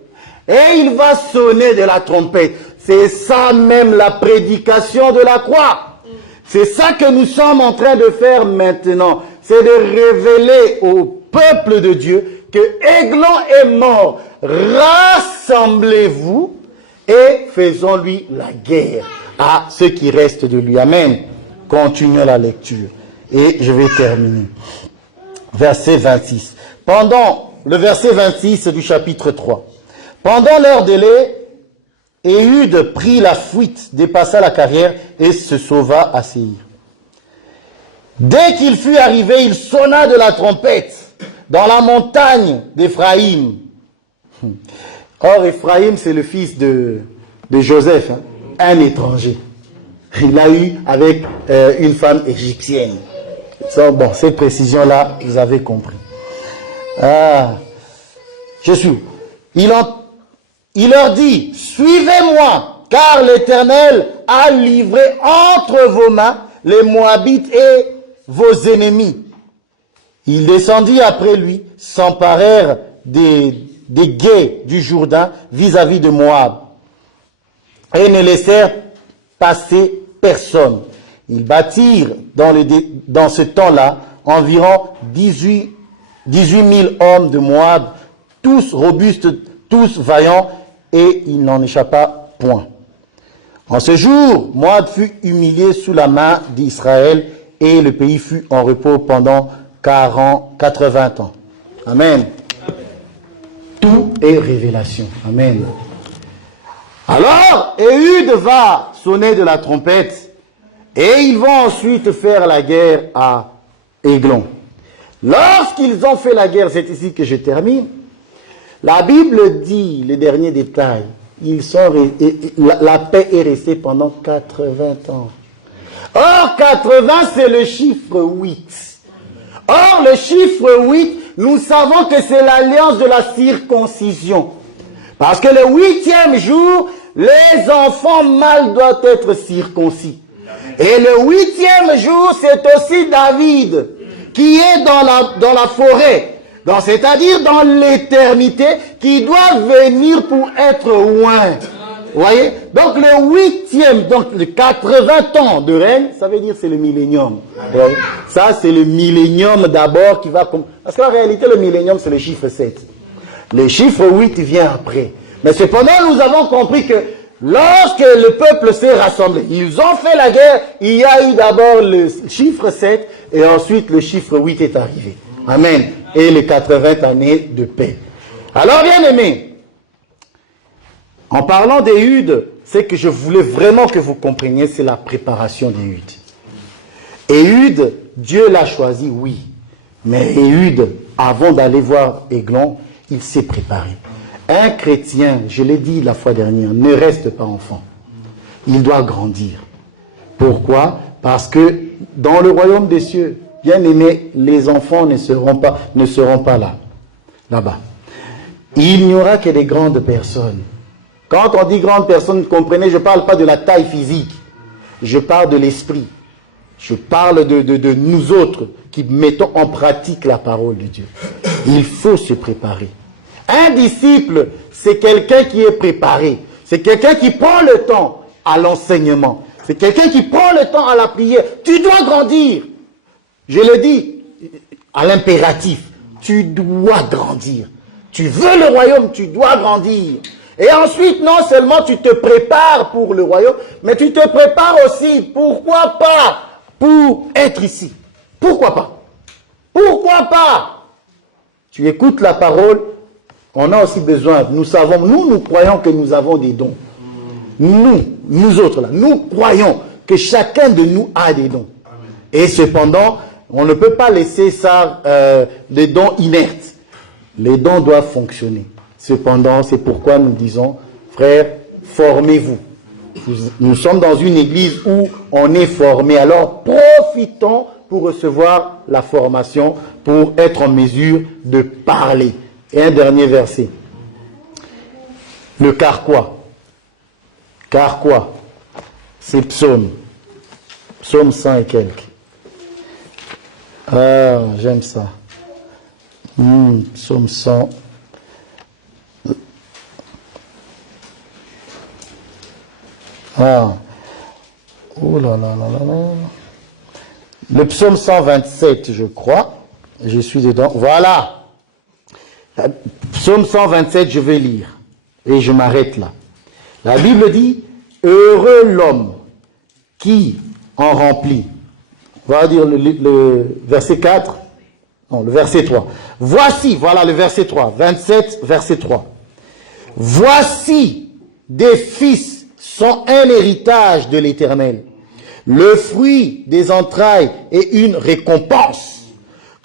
Et il va sonner de la trompette. C'est ça même la prédication de la croix. C'est ça que nous sommes en train de faire maintenant. C'est de révéler au peuple de Dieu que Aiglon est mort. Rassemblez-vous et faisons-lui la guerre à ceux qui restent de lui. Amen. Continuons la lecture. Et je vais terminer. Verset 26. Pendant le verset 26 du chapitre 3. Pendant leur délai, Éhud prit la fuite, dépassa la carrière et se sauva à Séir. Dès qu'il fut arrivé, il sonna de la trompette dans la montagne d'Éphraïm. Or, Éphraïm, c'est le fils de Joseph, hein, un étranger. Il a eu avec une femme égyptienne. Bon, cette précision-là, vous avez compris. Jésus, il leur dit, suivez-moi, car l'Éternel a livré entre vos mains les Moabites et vos ennemis. Ils descendirent après lui, s'emparèrent des gués du Jourdain vis-à-vis de Moab, et ne laissèrent passer personne. Ils bâtirent dans ce temps-là environ 18 000 hommes de Moab, tous robustes, tous vaillants, et il n'en échappa point. En ce jour, Moab fut humilié sous la main d'Israël, et le pays fut en repos pendant 80 ans. Amen. Tout est révélation. Amen. Alors, Éhud va sonner de la trompette, et ils vont ensuite faire la guerre à Aiglon. Lorsqu'ils ont fait la guerre, c'est ici que je termine, la Bible dit, les derniers détails, la paix est restée pendant 80 ans. Or, 80, c'est le chiffre 8. Or, le chiffre 8, nous savons que c'est l'alliance de la circoncision. Parce que le 8e jour, les enfants mâles doivent être circoncis. Et le 8e jour, c'est aussi David, qui est dans la forêt. C'est-à-dire dans l'éternité, qui doit venir pour être oint. Vous voyez? Donc le 8e, donc le 80 ans de règne, ça veut dire c'est le millénium. Ça c'est le millénium d'abord qui va... Parce qu'en réalité le millénium c'est le chiffre 7. Le chiffre 8 vient après. Mais cependant nous avons compris que lorsque le peuple s'est rassemblé, ils ont fait la guerre, il y a eu d'abord le chiffre 7 et ensuite le chiffre 8 est arrivé. Amen. Et les 80 années de paix. Alors bien aimés, en parlant d'Éhud, c'est que je voulais vraiment que vous compreniez, c'est la préparation d'Éhud. Éhud, Dieu l'a choisi, oui. Mais Éhud, avant d'aller voir Aiglon, il s'est préparé. Un chrétien, je l'ai dit la fois dernière, ne reste pas enfant. Il doit grandir. Pourquoi? Parce que dans le royaume des cieux, bien aimés, les enfants ne seront pas là-bas. Il n'y aura que des grandes personnes. Quand on dit grande personne, comprenez, je ne parle pas de la taille physique. Je parle de l'esprit. Je parle de nous autres qui mettons en pratique la parole de Dieu. Il faut se préparer. Un disciple, c'est quelqu'un qui est préparé. C'est quelqu'un qui prend le temps à l'enseignement. C'est quelqu'un qui prend le temps à la prière. Tu dois grandir. Je le dis à l'impératif. Tu dois grandir. Tu veux le royaume, tu dois grandir. Et ensuite, non seulement tu te prépares pour le royaume, mais tu te prépares aussi, pourquoi pas, pour être ici. Pourquoi pas? Pourquoi pas? Tu écoutes la parole, on a aussi besoin, nous croyons que nous avons des dons. Nous autres là, nous croyons que chacun de nous a des dons. Et cependant, on ne peut pas laisser ça, des dons inertes. Les dons doivent fonctionner. Cependant, c'est pourquoi nous disons, frères, formez-vous. Nous sommes dans une église où on est formé. Alors profitons pour recevoir la formation, pour être en mesure de parler. Et un dernier verset. Le carquois. Carquois. C'est psaume. Psaume 100 et quelques. Ah, j'aime ça. Psaume 100. Ah. Oh là là là là là. Le psaume 127, je crois. Je suis dedans. Voilà. Psaume 127, je vais lire. Et je m'arrête là. La Bible dit, heureux l'homme qui en remplit. On va dire le verset 4. Non, le verset 3. Voici, voilà le verset 3. 27, verset 3. Voici des fils sont un héritage de l'Éternel. Le fruit des entrailles est une récompense.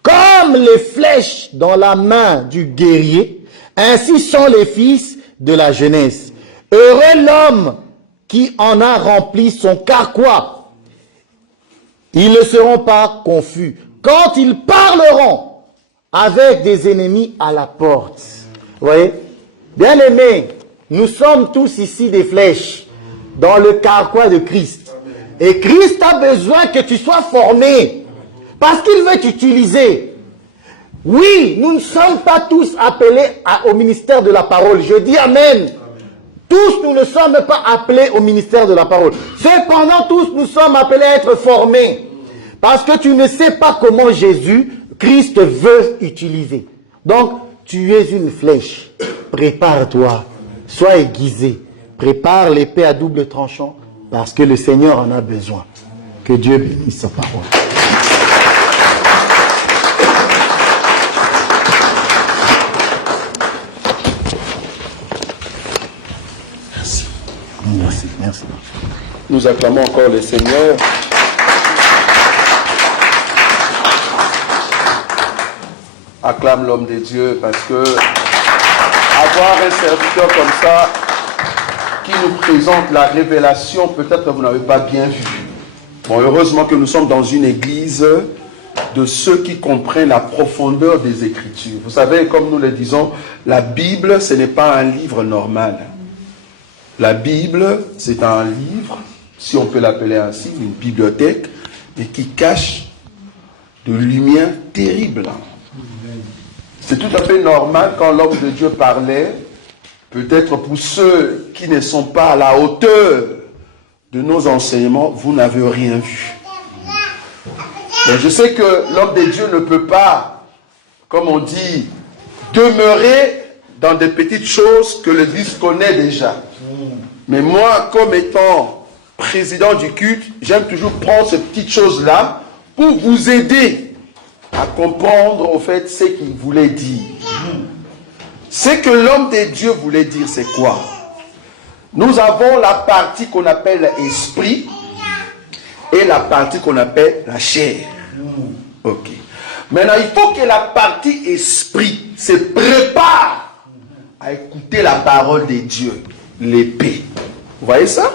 Comme les flèches dans la main du guerrier, ainsi sont les fils de la jeunesse. Heureux l'homme qui en a rempli son carquois. Ils ne seront pas confus quand ils parleront avec des ennemis à la porte. Vous voyez? Bien-aimés, nous sommes tous ici des flèches dans le carquois de Christ. Et Christ a besoin que tu sois formé parce qu'il veut t'utiliser. Oui, nous ne sommes pas tous appelés au ministère de la parole. Je dis Amen. Tous, nous ne sommes pas appelés au ministère de la parole. Cependant, tous, nous sommes appelés à être formés. Parce que tu ne sais pas comment Jésus, Christ, veut utiliser. Donc, tu es une flèche. Prépare-toi. Sois aiguisé. Prépare l'épée à double tranchant. Parce que le Seigneur en a besoin. Que Dieu bénisse sa parole. Merci, merci. Nous acclamons encore le Seigneur. Acclame l'homme de Dieu parce que avoir un serviteur comme ça qui nous présente la révélation, peut-être que vous n'avez pas bien vu. Bon, heureusement que nous sommes dans une église de ceux qui comprennent la profondeur des Écritures. Vous savez, comme nous le disons, la Bible, ce n'est pas un livre normal. La Bible, c'est un livre, si on peut l'appeler ainsi, une bibliothèque, et qui cache de lumière terrible. C'est tout à fait normal quand l'homme de Dieu parlait, peut-être pour ceux qui ne sont pas à la hauteur de nos enseignements, vous n'avez rien vu. Mais je sais que l'homme de Dieu ne peut pas, comme on dit, demeurer dans des petites choses que l'Église connaît déjà. Mais moi, comme étant président du culte, j'aime toujours prendre ces petites choses-là pour vous aider à comprendre au fait ce qu'il voulait dire. Ce que l'homme de Dieu voulait dire, c'est quoi? Nous avons la partie qu'on appelle l'esprit et la partie qu'on appelle la chair. Ok. Maintenant, il faut que la partie esprit se prépare à écouter la parole de Dieu, l'épée. Vous voyez ça?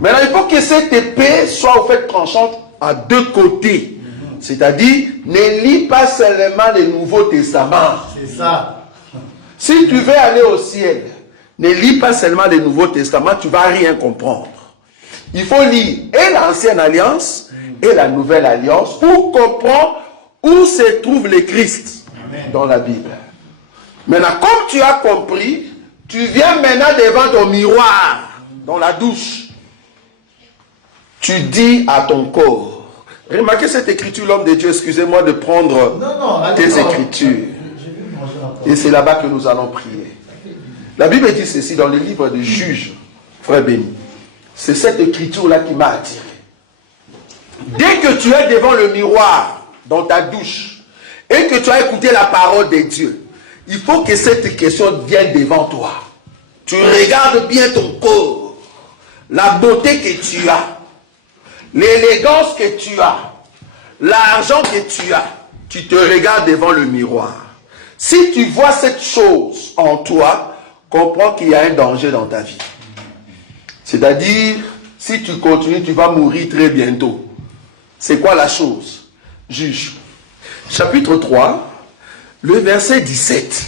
Maintenant, il faut que cette épée soit au fait tranchante à deux côtés. C'est-à-dire, ne lis pas seulement le Nouveau Testament. C'est ça. Si tu veux aller au ciel, ne lis pas seulement le Nouveau Testament, tu ne vas rien comprendre. Il faut lire et l'Ancienne Alliance et la Nouvelle Alliance pour comprendre où se trouve le Christ dans la Bible. Maintenant, comme tu as compris, tu viens maintenant devant ton miroir, dans la douche. Tu dis à ton corps, remarquez cette écriture, l'homme de Dieu, excusez-moi de prendre tes écritures. Et c'est là-bas que nous allons prier. La Bible dit ceci dans le livre de Juges, frère béni. C'est cette écriture-là qui m'a attiré. Dès que tu es devant le miroir, dans ta douche, et que tu as écouté la parole de Dieu, il faut que cette question vienne devant toi. Tu regardes bien ton corps, la beauté que tu as, l'élégance que tu as, l'argent que tu as. Tu te regardes devant le miroir. Si tu vois cette chose en toi, comprends qu'il y a un danger dans ta vie. C'est-à-dire, si tu continues, tu vas mourir très bientôt. C'est quoi la chose? Juge. Chapitre 3, le verset 17.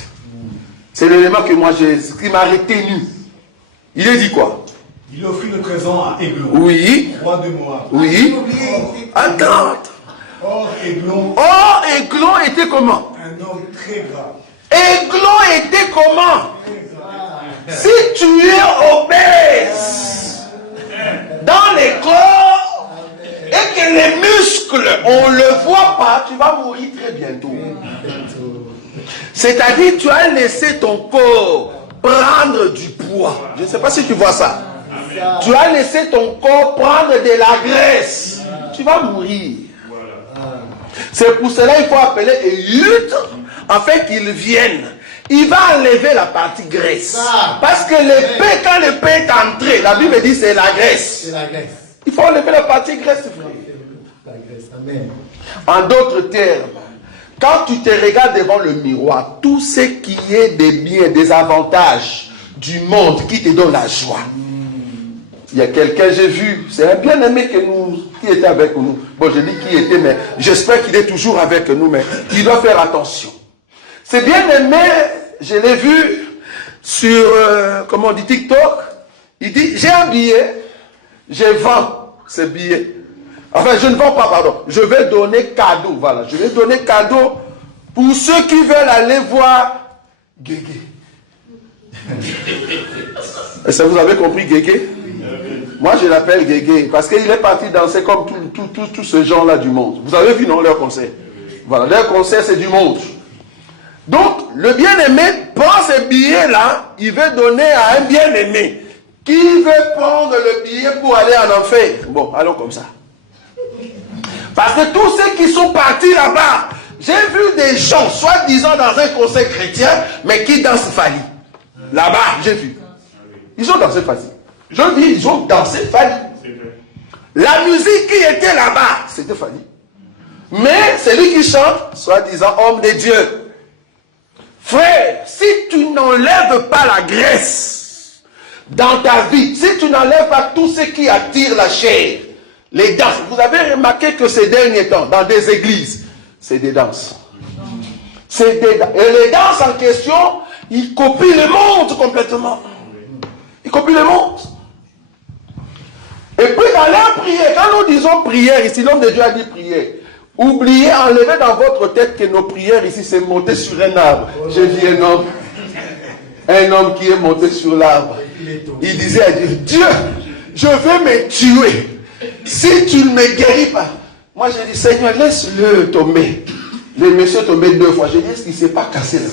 C'est l'élément que moi qui m'a retenu. Il est dit quoi? Il offrit le présent à Églon, Oui. roi de Moab. Oui. Attends. Or, Églon, Églon était comment? un homme très gras. Églon était comment? Si tu es obèse dans les corps et que les muscles, on ne le voit pas, tu vas mourir très bientôt. C'est-à-dire, tu as laissé ton corps prendre du poids. Je ne sais pas si tu vois ça. Tu as laissé ton corps prendre de la graisse. Tu vas mourir. C'est pour cela qu'il faut appeler Ehud, afin qu'il vienne. Il va enlever la partie graisse. Parce que l'épée, quand l'épée est entrée, la Bible dit c'est la graisse. C'est la graisse. Il faut enlever la partie graisse, frère. La graisse. Amen. En d'autres termes, quand tu te regardes devant le miroir, tout ce qui est des biens, des avantages du monde qui te donne la joie. Il y a quelqu'un, j'ai vu, c'est un bien-aimé que nous, qui était avec nous. Bon, je dis qui était, mais j'espère qu'il est toujours avec nous, mais il doit faire attention. C'est bien-aimé, je l'ai vu sur, comment on dit, TikTok. Il dit, j'ai un billet, je vends ce billet. Enfin, je ne vends pas, pardon. Je vais donner cadeau, voilà. Je vais donner cadeau pour ceux qui veulent aller voir Guégué. Est-ce que vous avez compris Guégué? Moi, je l'appelle Guégué parce qu'il est parti danser comme tout ce genre-là du monde. Vous avez vu, non, leur concert? Voilà, leur concert, c'est du monde. Donc, le bien-aimé prend ce billet-là, il veut donner à un bien-aimé qui veut prendre le billet pour aller en enfer. Bon, allons comme ça. Parce que tous ceux qui sont partis là-bas, j'ai vu des gens, soi-disant dans un concert chrétien, mais qui dansent Fali. Là-bas, j'ai vu. Ils ont dansé Fali. Je dis, ils ont dansé Fali. La musique qui était là-bas, c'était Fali. Mais celui qui chante, soi-disant homme de Dieu. Frère, si tu n'enlèves pas la graisse dans ta vie, si tu n'enlèves pas tout ce qui attire la chair, les danses, vous avez remarqué que ces derniers temps, dans des églises, c'est des danses. C'est des danses. Et les danses en question, ils copient le monde complètement. Ils copient le monde. Et puis dans leur prière, quand nous disons prière, ici l'homme de Dieu a dit prière, oubliez, enlevez dans votre tête que nos prières ici, c'est monter sur un arbre. J'ai vu un homme qui est monté sur l'arbre. Il disait à Dieu, Dieu, je veux me tuer. Si tu ne me guéris pas. Moi j'ai dit, Seigneur, laisse-le tomber. Le monsieur est tombé 2 fois. J'ai dit, est-ce qu'il ne s'est pas cassé là?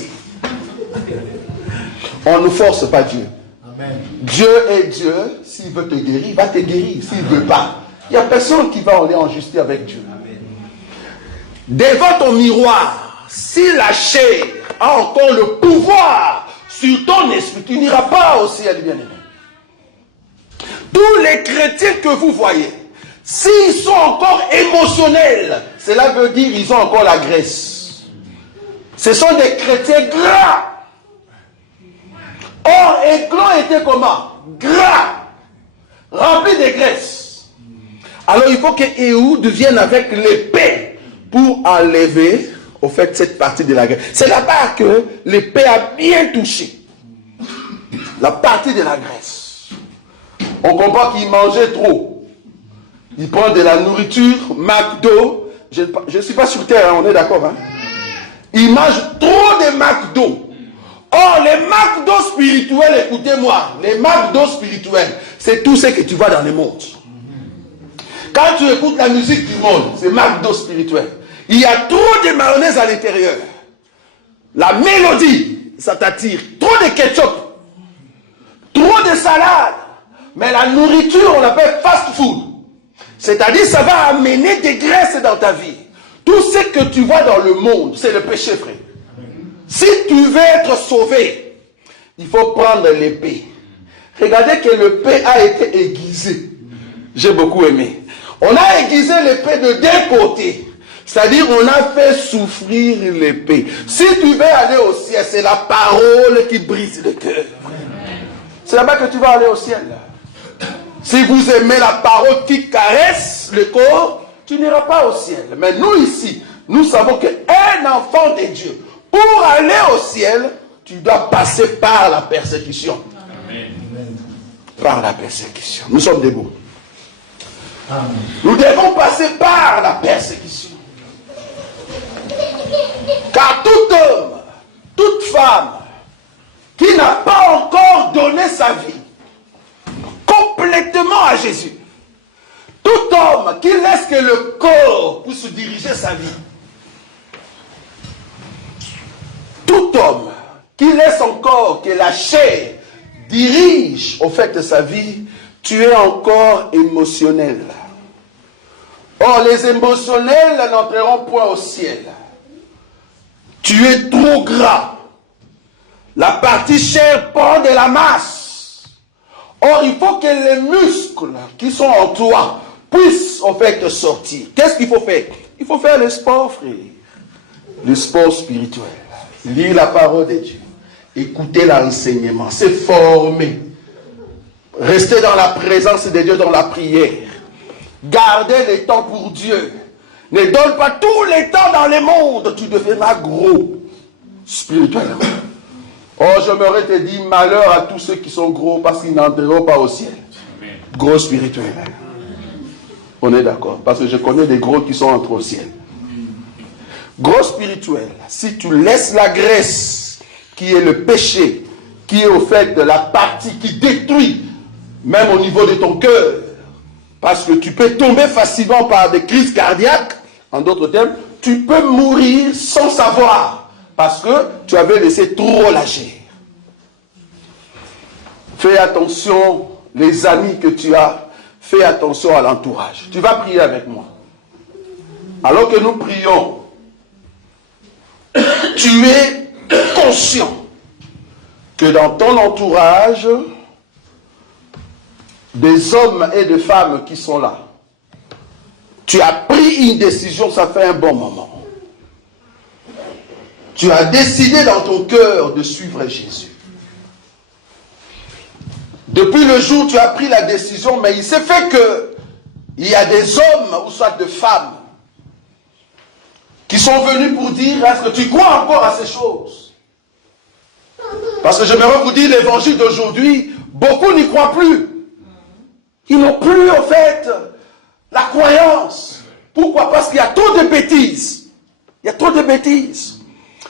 On ne force pas Dieu. Amen. Dieu est Dieu. S'il veut te guérir, il va te guérir. S'il ne veut pas, il n'y a personne qui va aller en justice avec Dieu. Amen. Devant ton miroir, si la chair a encore le pouvoir sur ton esprit, tu n'iras pas au ciel, bien-aimé. Tous les chrétiens que vous voyez, s'ils sont encore émotionnels, cela veut dire qu'ils ont encore la graisse. Ce sont des chrétiens gras. Or, Églon était comment? Gras, rempli de graisse. Alors, il faut que Ehud vienne avec l'épée pour enlever, au fait, cette partie de la graisse. C'est là-bas que l'épée a bien touché. La partie de la graisse. On comprend qu'il mangeait trop. Il prend de la nourriture, McDo. Je ne suis pas sur terre, hein, on est d'accord. Hein? Il mange trop de McDo. Or, les McDo spirituels, écoutez-moi, les McDo spirituels, c'est tout ce que tu vois dans le monde. Quand tu écoutes la musique du monde, c'est McDo spirituel. Il y a trop de mayonnaise à l'intérieur. La mélodie, ça t'attire. Trop de ketchup. Trop de salade. Mais la nourriture, on l'appelle fast food. C'est-à-dire, ça va amener des graisses dans ta vie. Tout ce que tu vois dans le monde, c'est le péché, frère. Si tu veux être sauvé, il faut prendre l'épée. Regardez que l'épée a été aiguisée. J'ai beaucoup aimé. On a aiguisé l'épée de 2 côtés. C'est-à-dire, on a fait souffrir l'épée. Si tu veux aller au ciel, c'est la parole qui brise le cœur. C'est là-bas que tu vas aller au ciel. Si vous aimez la parole qui caresse le corps, tu n'iras pas au ciel. Mais nous ici, nous savons qu'un enfant de Dieu, pour aller au ciel, tu dois passer par la persécution. Amen. Par la persécution. Nous sommes debout. Amen. Nous devons passer par la persécution. Car tout homme, toute femme qui n'a pas encore donné sa vie complètement à Jésus, tout homme qui laisse que le corps puisse diriger sa vie, tout homme qui laisse encore que la chair dirige au fait de sa vie, tu es encore émotionnel. Or, les émotionnels n'entreront point au ciel. Tu es trop gras. La partie chair prend de la masse. Or, il faut que les muscles qui sont en toi puissent en fait sortir. Qu'est-ce qu'il faut faire? Il faut faire le sport, frère. Le sport spirituel. Lire la parole de Dieu. Écouter l'enseignement. Se former. Rester dans la présence de Dieu, dans la prière. Garder le temps pour Dieu. Ne donne pas tous les temps dans le monde. Tu deviendras gros. Spirituellement. Oh, j'aimerais te dire malheur à tous ceux qui sont gros parce qu'ils n'entreront pas au ciel. Gros spirituel. On est d'accord. Parce que je connais des gros qui sont entrés au ciel. Gros spirituel. Si tu laisses la graisse, qui est le péché, qui est au fait de la partie qui détruit, même au niveau de ton cœur, parce que tu peux tomber facilement par des crises cardiaques, en d'autres termes, tu peux mourir sans savoir, parce que tu avais laissé trop lâcher. Fais attention, les amis que tu as, fais attention à l'entourage. Tu vas prier avec moi. Alors que nous prions, tu es conscient que dans ton entourage, des hommes et des femmes qui sont là, tu as pris une décision, ça fait un bon moment. Tu as décidé dans ton cœur de suivre Jésus. Depuis le jour où tu as pris la décision, mais il s'est fait que il y a des hommes ou soit des femmes qui sont venus pour dire, est-ce que tu crois encore à ces choses? Parce que j'aimerais vous dire, l'évangile d'aujourd'hui, beaucoup n'y croient plus. Ils n'ont plus, en fait, la croyance. Pourquoi? Parce qu'il y a trop de bêtises. Il y a trop de bêtises.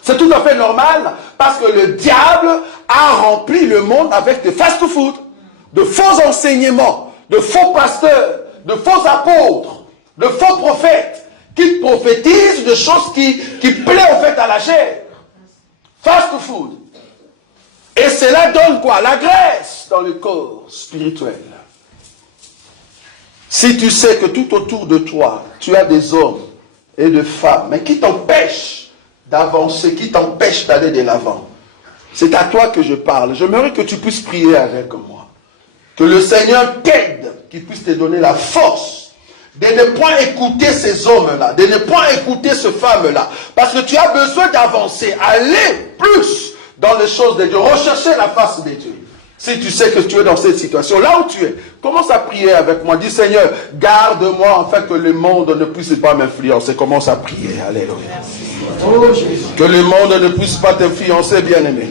C'est tout à fait normal, parce que le diable a rempli le monde avec des fast-food, de faux enseignements, de faux pasteurs, de faux apôtres, de faux prophètes, qui prophétisent de choses qui plaisent en fait à la chair. Fast-food. Et cela donne quoi? La graisse dans le corps spirituel. Si tu sais que tout autour de toi, tu as des hommes et des femmes, mais qui t'empêchent d'avancer, qui t'empêchent d'aller de l'avant, c'est à toi que je parle. J'aimerais que tu puisses prier avec moi. Que le Seigneur t'aide, qu'il puisse te donner la force de ne point écouter ces hommes-là, de ne point écouter ces femmes-là. Parce que tu as besoin d'avancer, aller plus dans les choses de Dieu, rechercher la face de Dieu. Si tu sais que tu es dans cette situation, là où tu es, commence à prier avec moi. Dis Seigneur, garde-moi afin que le monde ne puisse pas m'influencer. Commence à prier. Alléluia. Que le monde ne puisse pas t'influencer, bien-aimé.